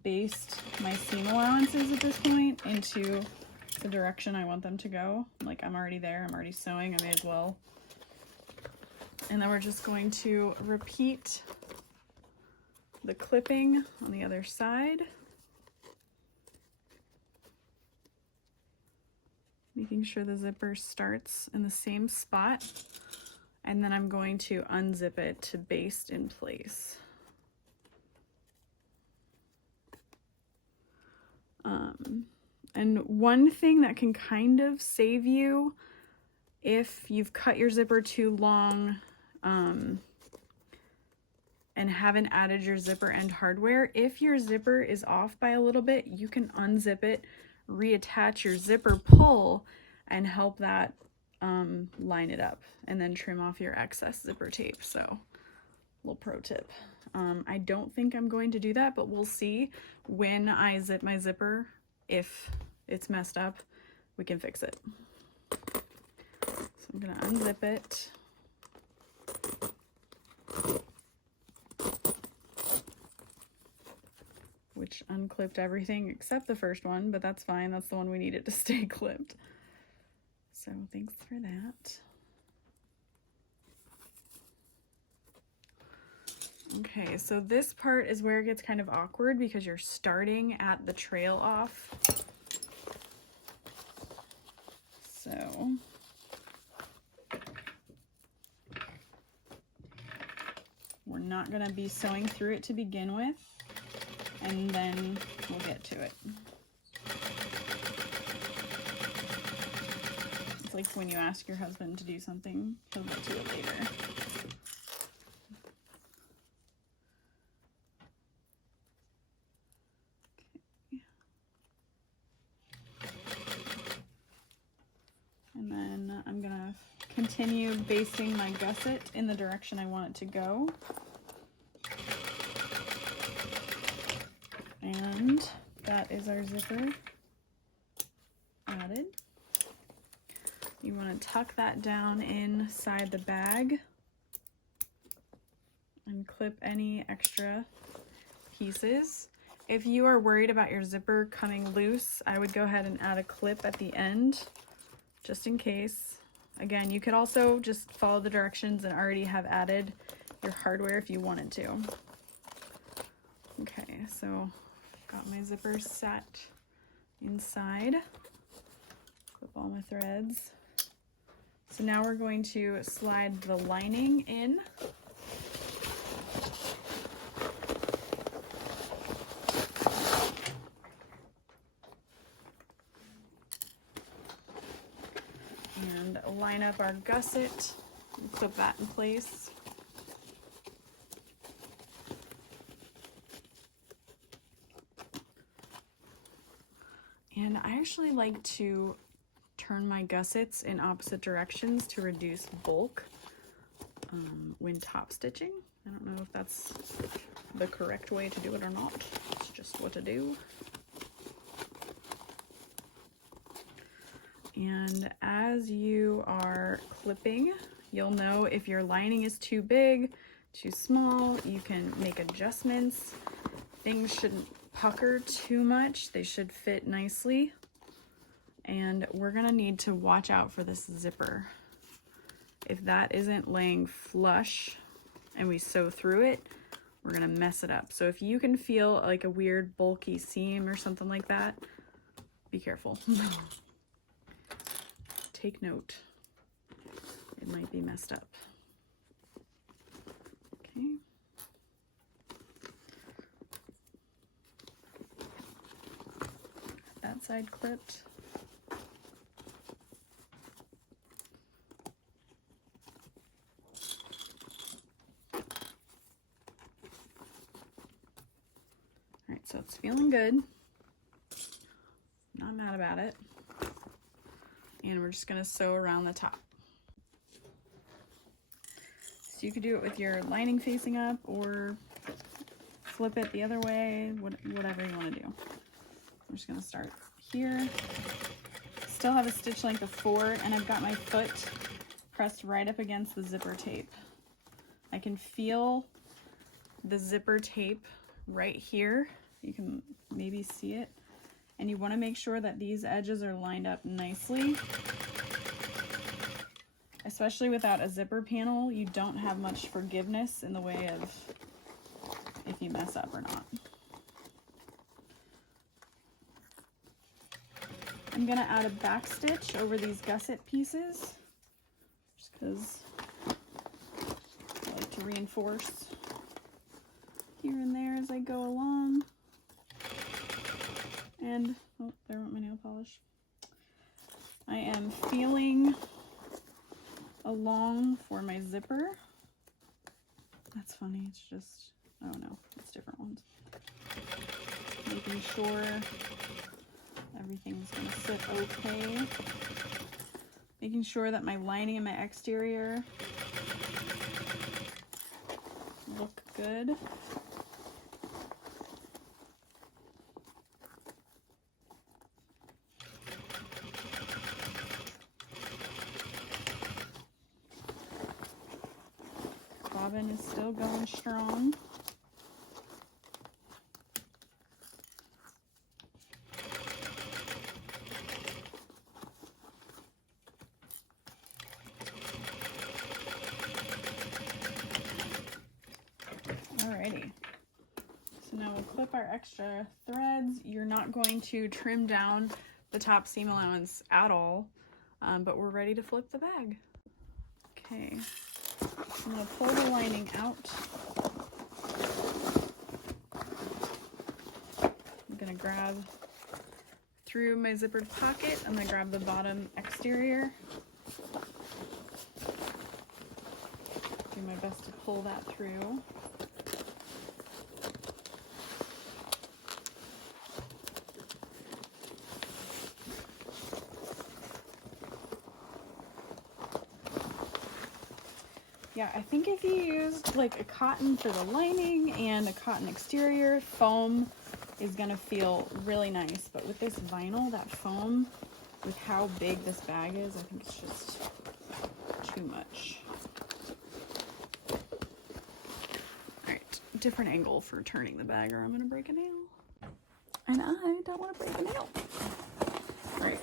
baste my seam allowances at this point into the direction I want them to go. Like, I'm already there, I'm already sewing, I may as well. And then we're just going to repeat the clipping on the other side. Making sure the zipper starts in the same spot. And then I'm going to unzip it to baste in place. And one thing that can kind of save you if you've cut your zipper too long and haven't added your zipper end hardware, if your zipper is off by a little bit, you can unzip it, reattach your zipper pull, and help that line it up, and then trim off your excess zipper tape. So, little pro tip. I don't think I'm going to do that, but we'll see when I zip my zipper. If it's messed up, we can fix it. So I'm gonna unzip it. unclipped everything except the first one, but that's fine. That's the one we needed to stay clipped. So thanks for that. Okay, so this part is where it gets kind of awkward because you're starting at the trail off. So we're not going to be sewing through it to begin with, and then we'll get to it. It's like when you ask your husband to do something, he'll get to it later. And then I'm gonna continue basting my gusset in the direction I want it to go. And that is our zipper added. You want to tuck that down inside the bag and clip any extra pieces. If you are worried about your zipper coming loose, I would go ahead and add a clip at the end, just in case. Again, you could also just follow the directions and already have added your hardware if you wanted to. Okay, so got my zipper set inside. Clip all my threads. So now we're going to slide the lining in. And line up our gusset and clip that in place. And I actually like to turn my gussets in opposite directions to reduce bulk when top stitching. I don't know if that's the correct way to do it or not. It's just what to do. And as you are clipping, you'll know if your lining is too big, too small. You can make adjustments. Things shouldn't pucker too much. They should fit nicely. And we're gonna need to watch out for this zipper. If that isn't laying flush and we sew through it, we're gonna mess it up. So if you can feel like a weird bulky seam or something like that, be careful. Take note. It might be messed up. Okay. That side clipped. Alright, so it's feeling good. Not mad about it. And we're just going to sew around the top. So you could do it with your lining facing up or flip it the other way, whatever you want to do. I'm just going to start here. Still have a stitch length of 4, and I've got my foot pressed right up against the zipper tape. I can feel the zipper tape right here. You can maybe see it. And you want to make sure that these edges are lined up nicely. Especially without a zipper panel, you don't have much forgiveness in the way of if you mess up or not. I'm going to add a back stitch over these gusset pieces, just because I like to reinforce here and there as I go along. And, oh, there went my nail polish. I am feeling along for my zipper. That's funny, it's just, oh no, it's different ones. Making sure everything's gonna sit okay. Making sure that my lining and my exterior look good. Bobbin is still going strong. clip our extra threads. You're not going to trim down the top seam allowance at all, but we're ready to flip the bag. Okay, I'm gonna pull the lining out. I'm gonna grab through my zippered pocket. I'm gonna grab the bottom exterior. Do my best to pull that through. Yeah, I think if you used like a cotton for the lining and a cotton exterior, foam is gonna feel really nice. But with this vinyl, that foam, with how big this bag is, I think it's just too much. All right, different angle for turning the bag or I'm gonna break a nail. And I don't wanna break a nail. All right.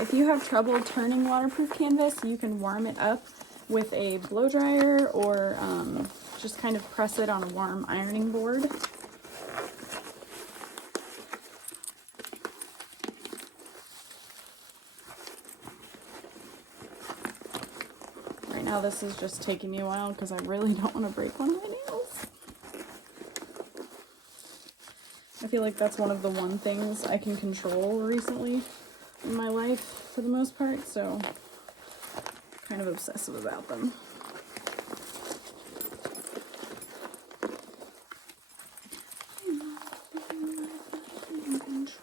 If you have trouble turning waterproof canvas, you can warm it up with a blow dryer or just kind of press it on a warm ironing board. Right now this is just taking me a while because I really don't want to break one of my nails. I feel like that's one of the one things I can control recently in my life for the most part, so kind of obsessive about them.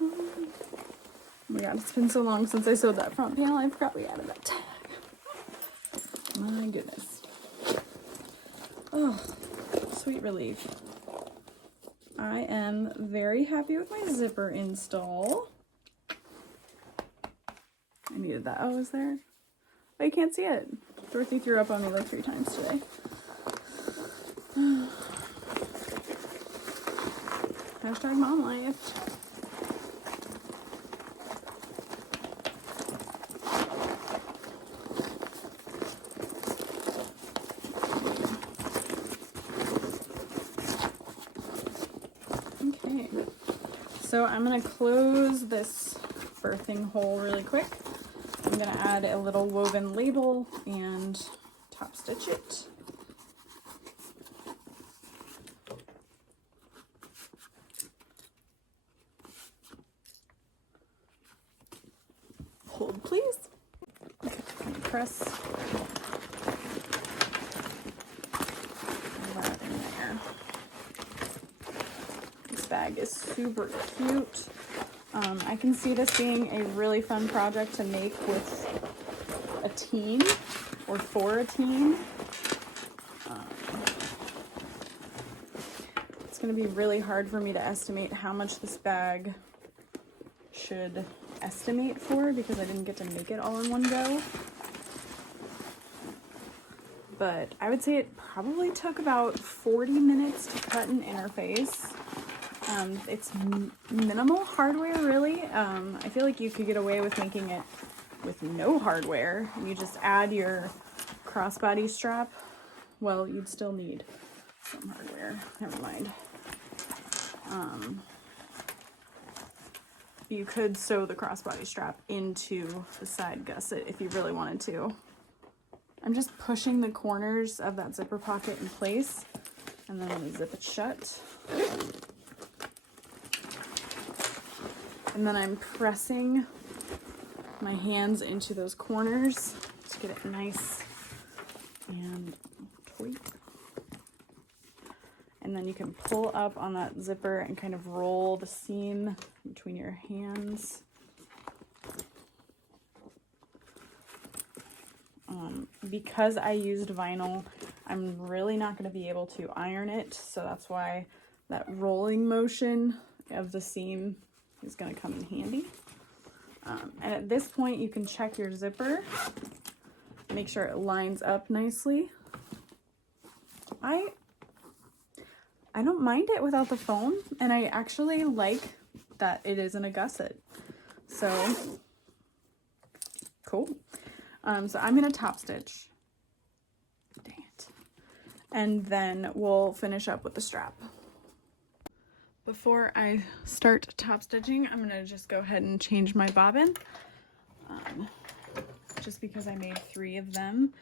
Oh my god, it's been so long since I sewed that front panel, I forgot we added that tag. My goodness. Oh, sweet relief. I am very happy with my zipper install. I needed that. Oh, is there? Oh, you can't see it. Dorothy threw up on me like 3 times today. Hashtag mom life. Okay. So I'm going to close this birthing hole really quick. I'm going to add a little woven label and top stitch it. Hold, please. Okay, press that in there. This bag is super cute. I can see this being a really fun project to make with a team or for a team. It's going to be really hard for me to estimate how much this bag should estimate for because I didn't get to make it all in one go. But I would say it probably took about 40 minutes to cut and interface. It's minimal hardware, really. I feel like you could get away with making it with no hardware. You just add your crossbody strap. Well, you'd still need some hardware. Never mind. You could sew the crossbody strap into the side gusset if you really wanted to. I'm just pushing the corners of that zipper pocket in place, and then I'm going to zip it shut. And then I'm pressing my hands into those corners to get it nice and tight. And then you can pull up on that zipper and kind of roll the seam between your hands. Because I used vinyl, I'm really not going to be able to iron it, so that's why that rolling motion of the seam is going to come in handy. And at this point you can check your zipper make sure it lines up nicely. I don't mind it without the foam, and I actually like that it isn't a gusset. So cool. So I'm gonna top stitch. Dang it. And then we'll finish up with the strap. Before I start top stitching, I'm gonna just go ahead and change my bobbin. Just because I made 3 of them.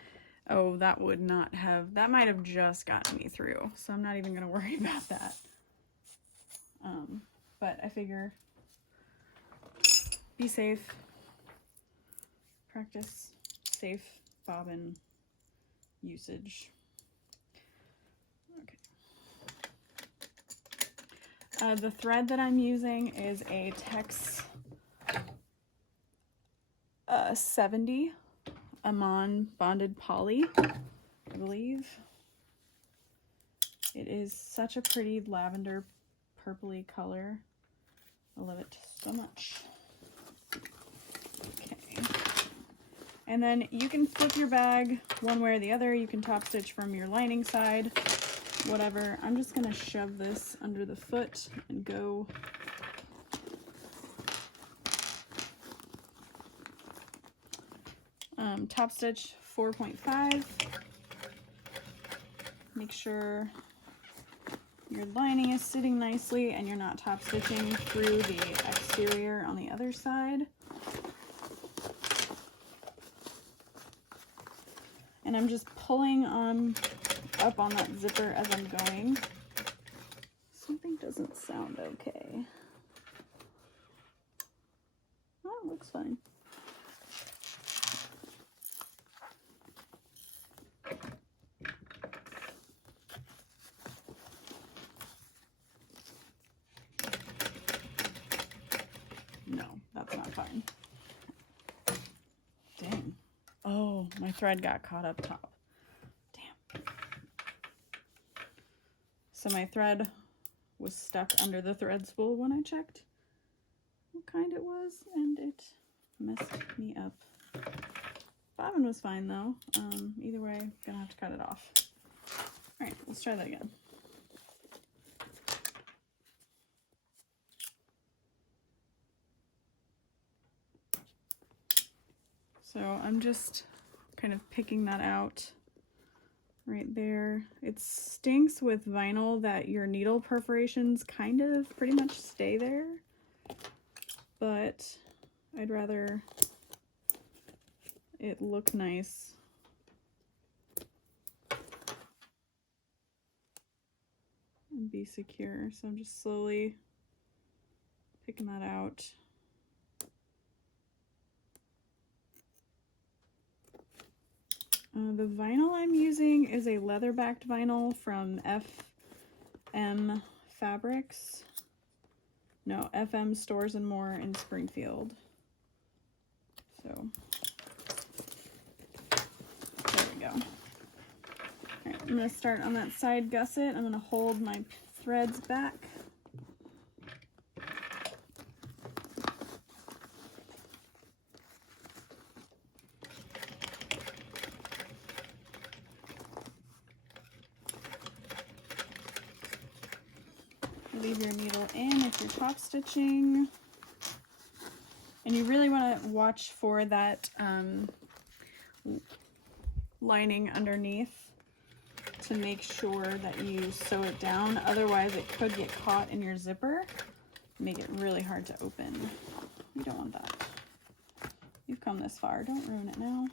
Oh, that might have just gotten me through, so I'm not even gonna worry about that. But I figure be safe, practice safe bobbin usage. Okay. The thread that I'm using is a Tex 70 Amon bonded poly, I believe. It is such a pretty lavender purpley color. I love it so much. Okay. And then you can flip your bag one way or the other. You can top stitch from your lining side, whatever. I'm just gonna shove this under the foot and go. Top stitch 4.5. Make sure your lining is sitting nicely and you're not top stitching through the exterior on the other side. And I'm just pulling up on that zipper as I'm going. Something doesn't sound okay. Oh, it looks fine. No, that's not fine. Dang. Oh, my thread got caught up top. Damn. So my thread was stuck under the thread spool when I checked what kind it was, and it messed me up. Bobbin was fine though. Either way, gonna have to cut it off. All right, let's try that again. So I'm just kind of picking that out right there. It stinks with vinyl that your needle perforations kind of pretty much stay there, but I'd rather it look nice. And be secure. So I'm just slowly picking that out. The vinyl I'm using is a leather-backed vinyl from FM Fabrics. No, FM Stores and More in Springfield. So, there we go. All right, I'm going to start on that side gusset. I'm going to hold my threads back. Leave your needle in if you're top stitching. And you really want to watch for that lining underneath to make sure that you sew it down. Otherwise it could get caught in your zipper, make it really hard to open. You don't want that. You've come this far, don't ruin it now.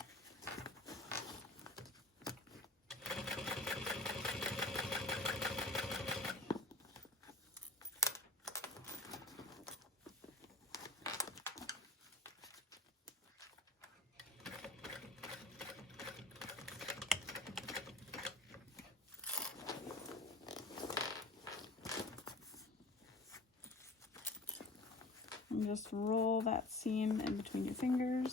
And just roll that seam in between your fingers.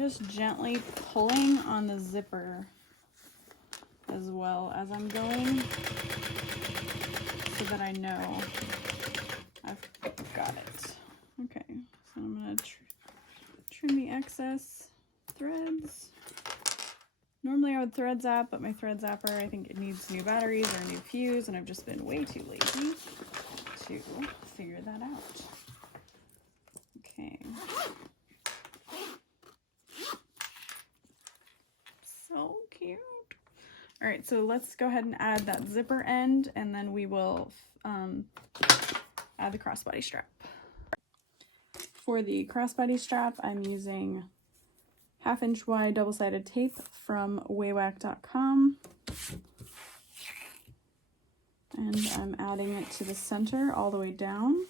just gently pulling on the zipper as well as I'm going so that I know I've got it. Okay, so I'm going to trim the excess threads. Normally I would thread zap, but my thread zapper, I think it needs new batteries or a new fuse, and I've just been way too lazy to figure that out. Okay. So cute. All right, so let's go ahead and add that zipper end, and then we will add the crossbody strap. For the crossbody strap, I'm using 1/2 inch wide double-sided tape from waywack.com. And I'm adding it to the center all the way down.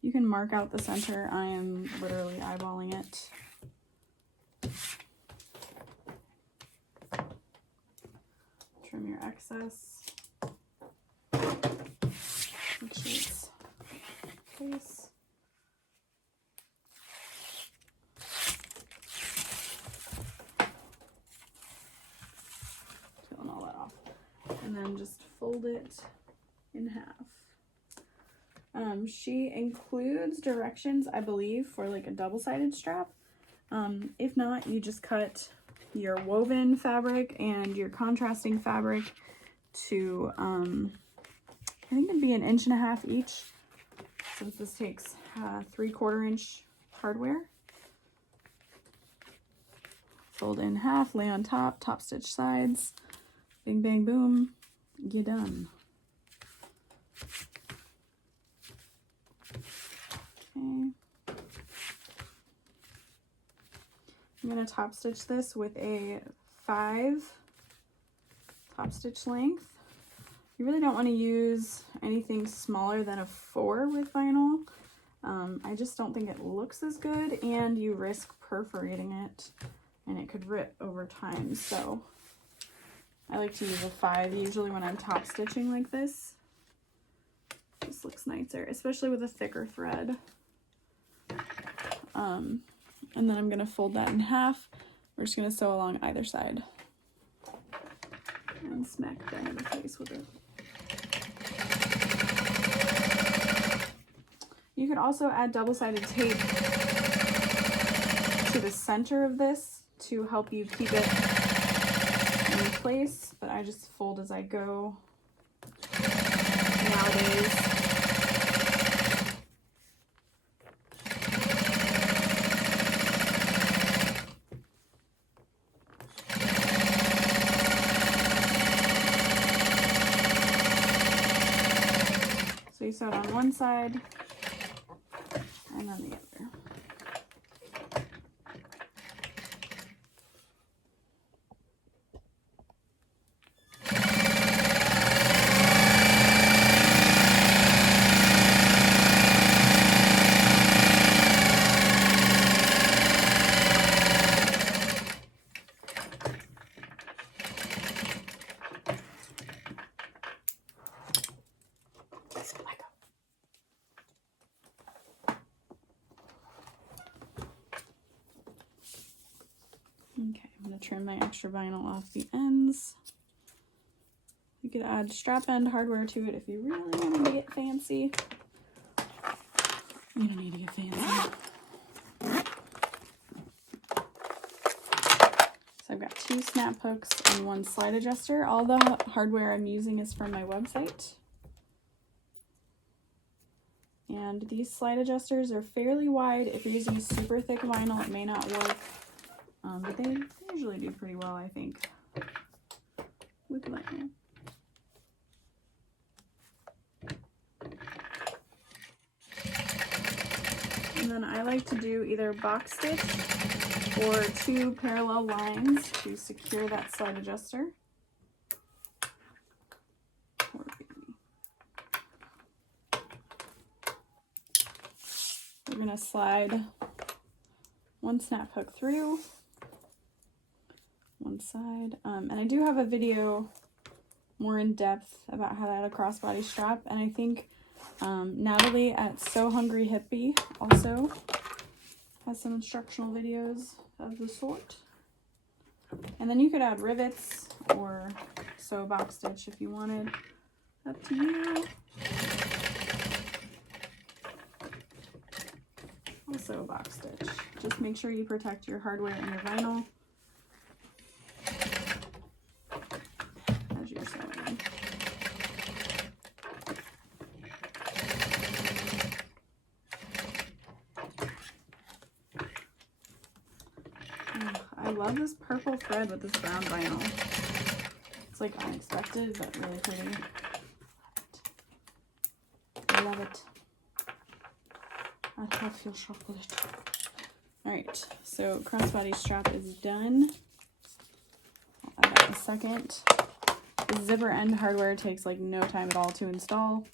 You can mark out the center. I am literally eyeballing it. Trim your excess. Make sure it's place. Peeling all that off. And then just fold it in half. She includes directions, I believe, for like a double-sided strap. If not, you just cut your woven fabric and your contrasting fabric to, I think it'd be 1.5 inches each, since this takes 3/4 inch hardware. Fold in half, lay on top, top stitch sides, bing, bang, boom, you're done. Okay. I'm going to top stitch this with a 5 top stitch length. You really don't want to use anything smaller than a 4 with vinyl. I just don't think it looks as good, and you risk perforating it and it could rip over time. So I like to use a 5 usually when I'm top stitching like this. Just looks nicer, especially with a thicker thread. And then I'm going to fold that in half. We're just going to sew along either side and smack bang in the face with it. You could also add double-sided tape to the center of this to help you keep it in place, but I just fold as I go nowadays. So you sew it on one side and then the other. Okay, I'm going to trim my extra vinyl off the ends. You could add strap end hardware to it if you really wanted to get fancy. I'm going to need to get fancy. So I've got 2 snap hooks and 1 slide adjuster. All the hardware I'm using is from my website. And these slide adjusters are fairly wide. If you're using super thick vinyl, it may not work. But they usually do pretty well, I think, with vinyl. And then I like to do either box stitch or 2 parallel lines to secure that slide adjuster. We're going to slide 1 snap hook through one side, and I do have a video more in depth about how to add a crossbody strap, and I think Natalie at So Hungry Hippie also has some instructional videos of the sort. And then you could add rivets or sew box stitch if you wanted. Up to you. Also box stitch. Just make sure you protect your hardware and your vinyl as you're sewing. I love this purple thread with this brown vinyl. It's like unexpected, but really pretty. I love it. I feel chocolate. Alright, so crossbody strap is done. I'll add that in a second. The zipper end hardware takes like no time at all to install.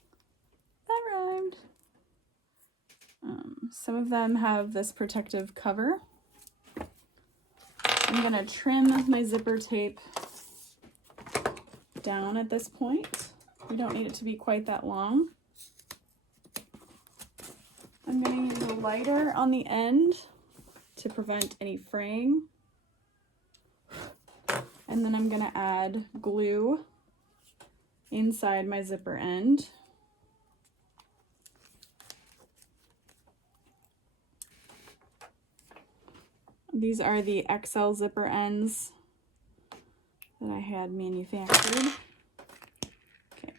That rhymed. Some of them have this protective cover. I'm gonna trim my zipper tape down at this point. We don't need it to be quite that long. I'm gonna use a lighter on the end to prevent any fraying. And then I'm gonna add glue inside my zipper end. These are the XL zipper ends that I had manufactured. Okay.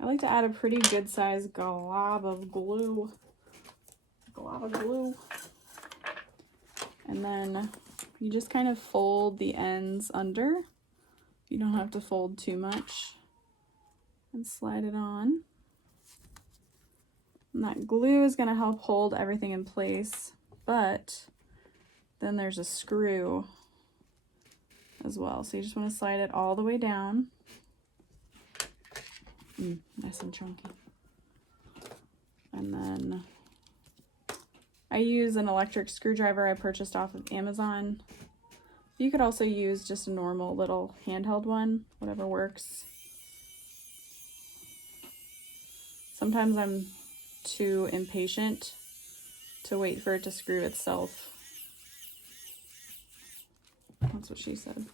I like to add a pretty good sized glob of glue. And then you just kind of fold the ends under. You don't have to fold too much. And slide it on. And that glue is going to help hold everything in place. But then there's a screw as well. So you just want to slide it all the way down. Nice and chunky. And then I use an electric screwdriver I purchased off of Amazon. You could also use just a normal little handheld one, whatever works. Sometimes I'm too impatient to wait for it to screw itself. That's what she said.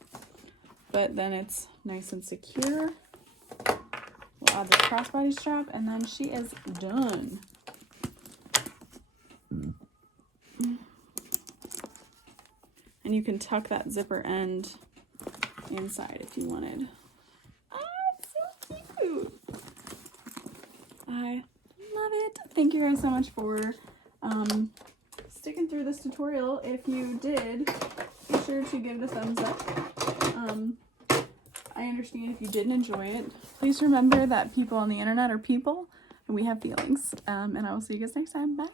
But then it's nice and secure. We'll add the crossbody strap, and then she is done. And you can tuck that zipper end inside if you wanted. Ah, it's so cute. I love it. Thank you guys so much for sticking through this tutorial. If you did, be sure to give it a thumbs up. I understand if you didn't enjoy it. Please remember that people on the internet are people and we have feelings. And I will see you guys next time. Bye.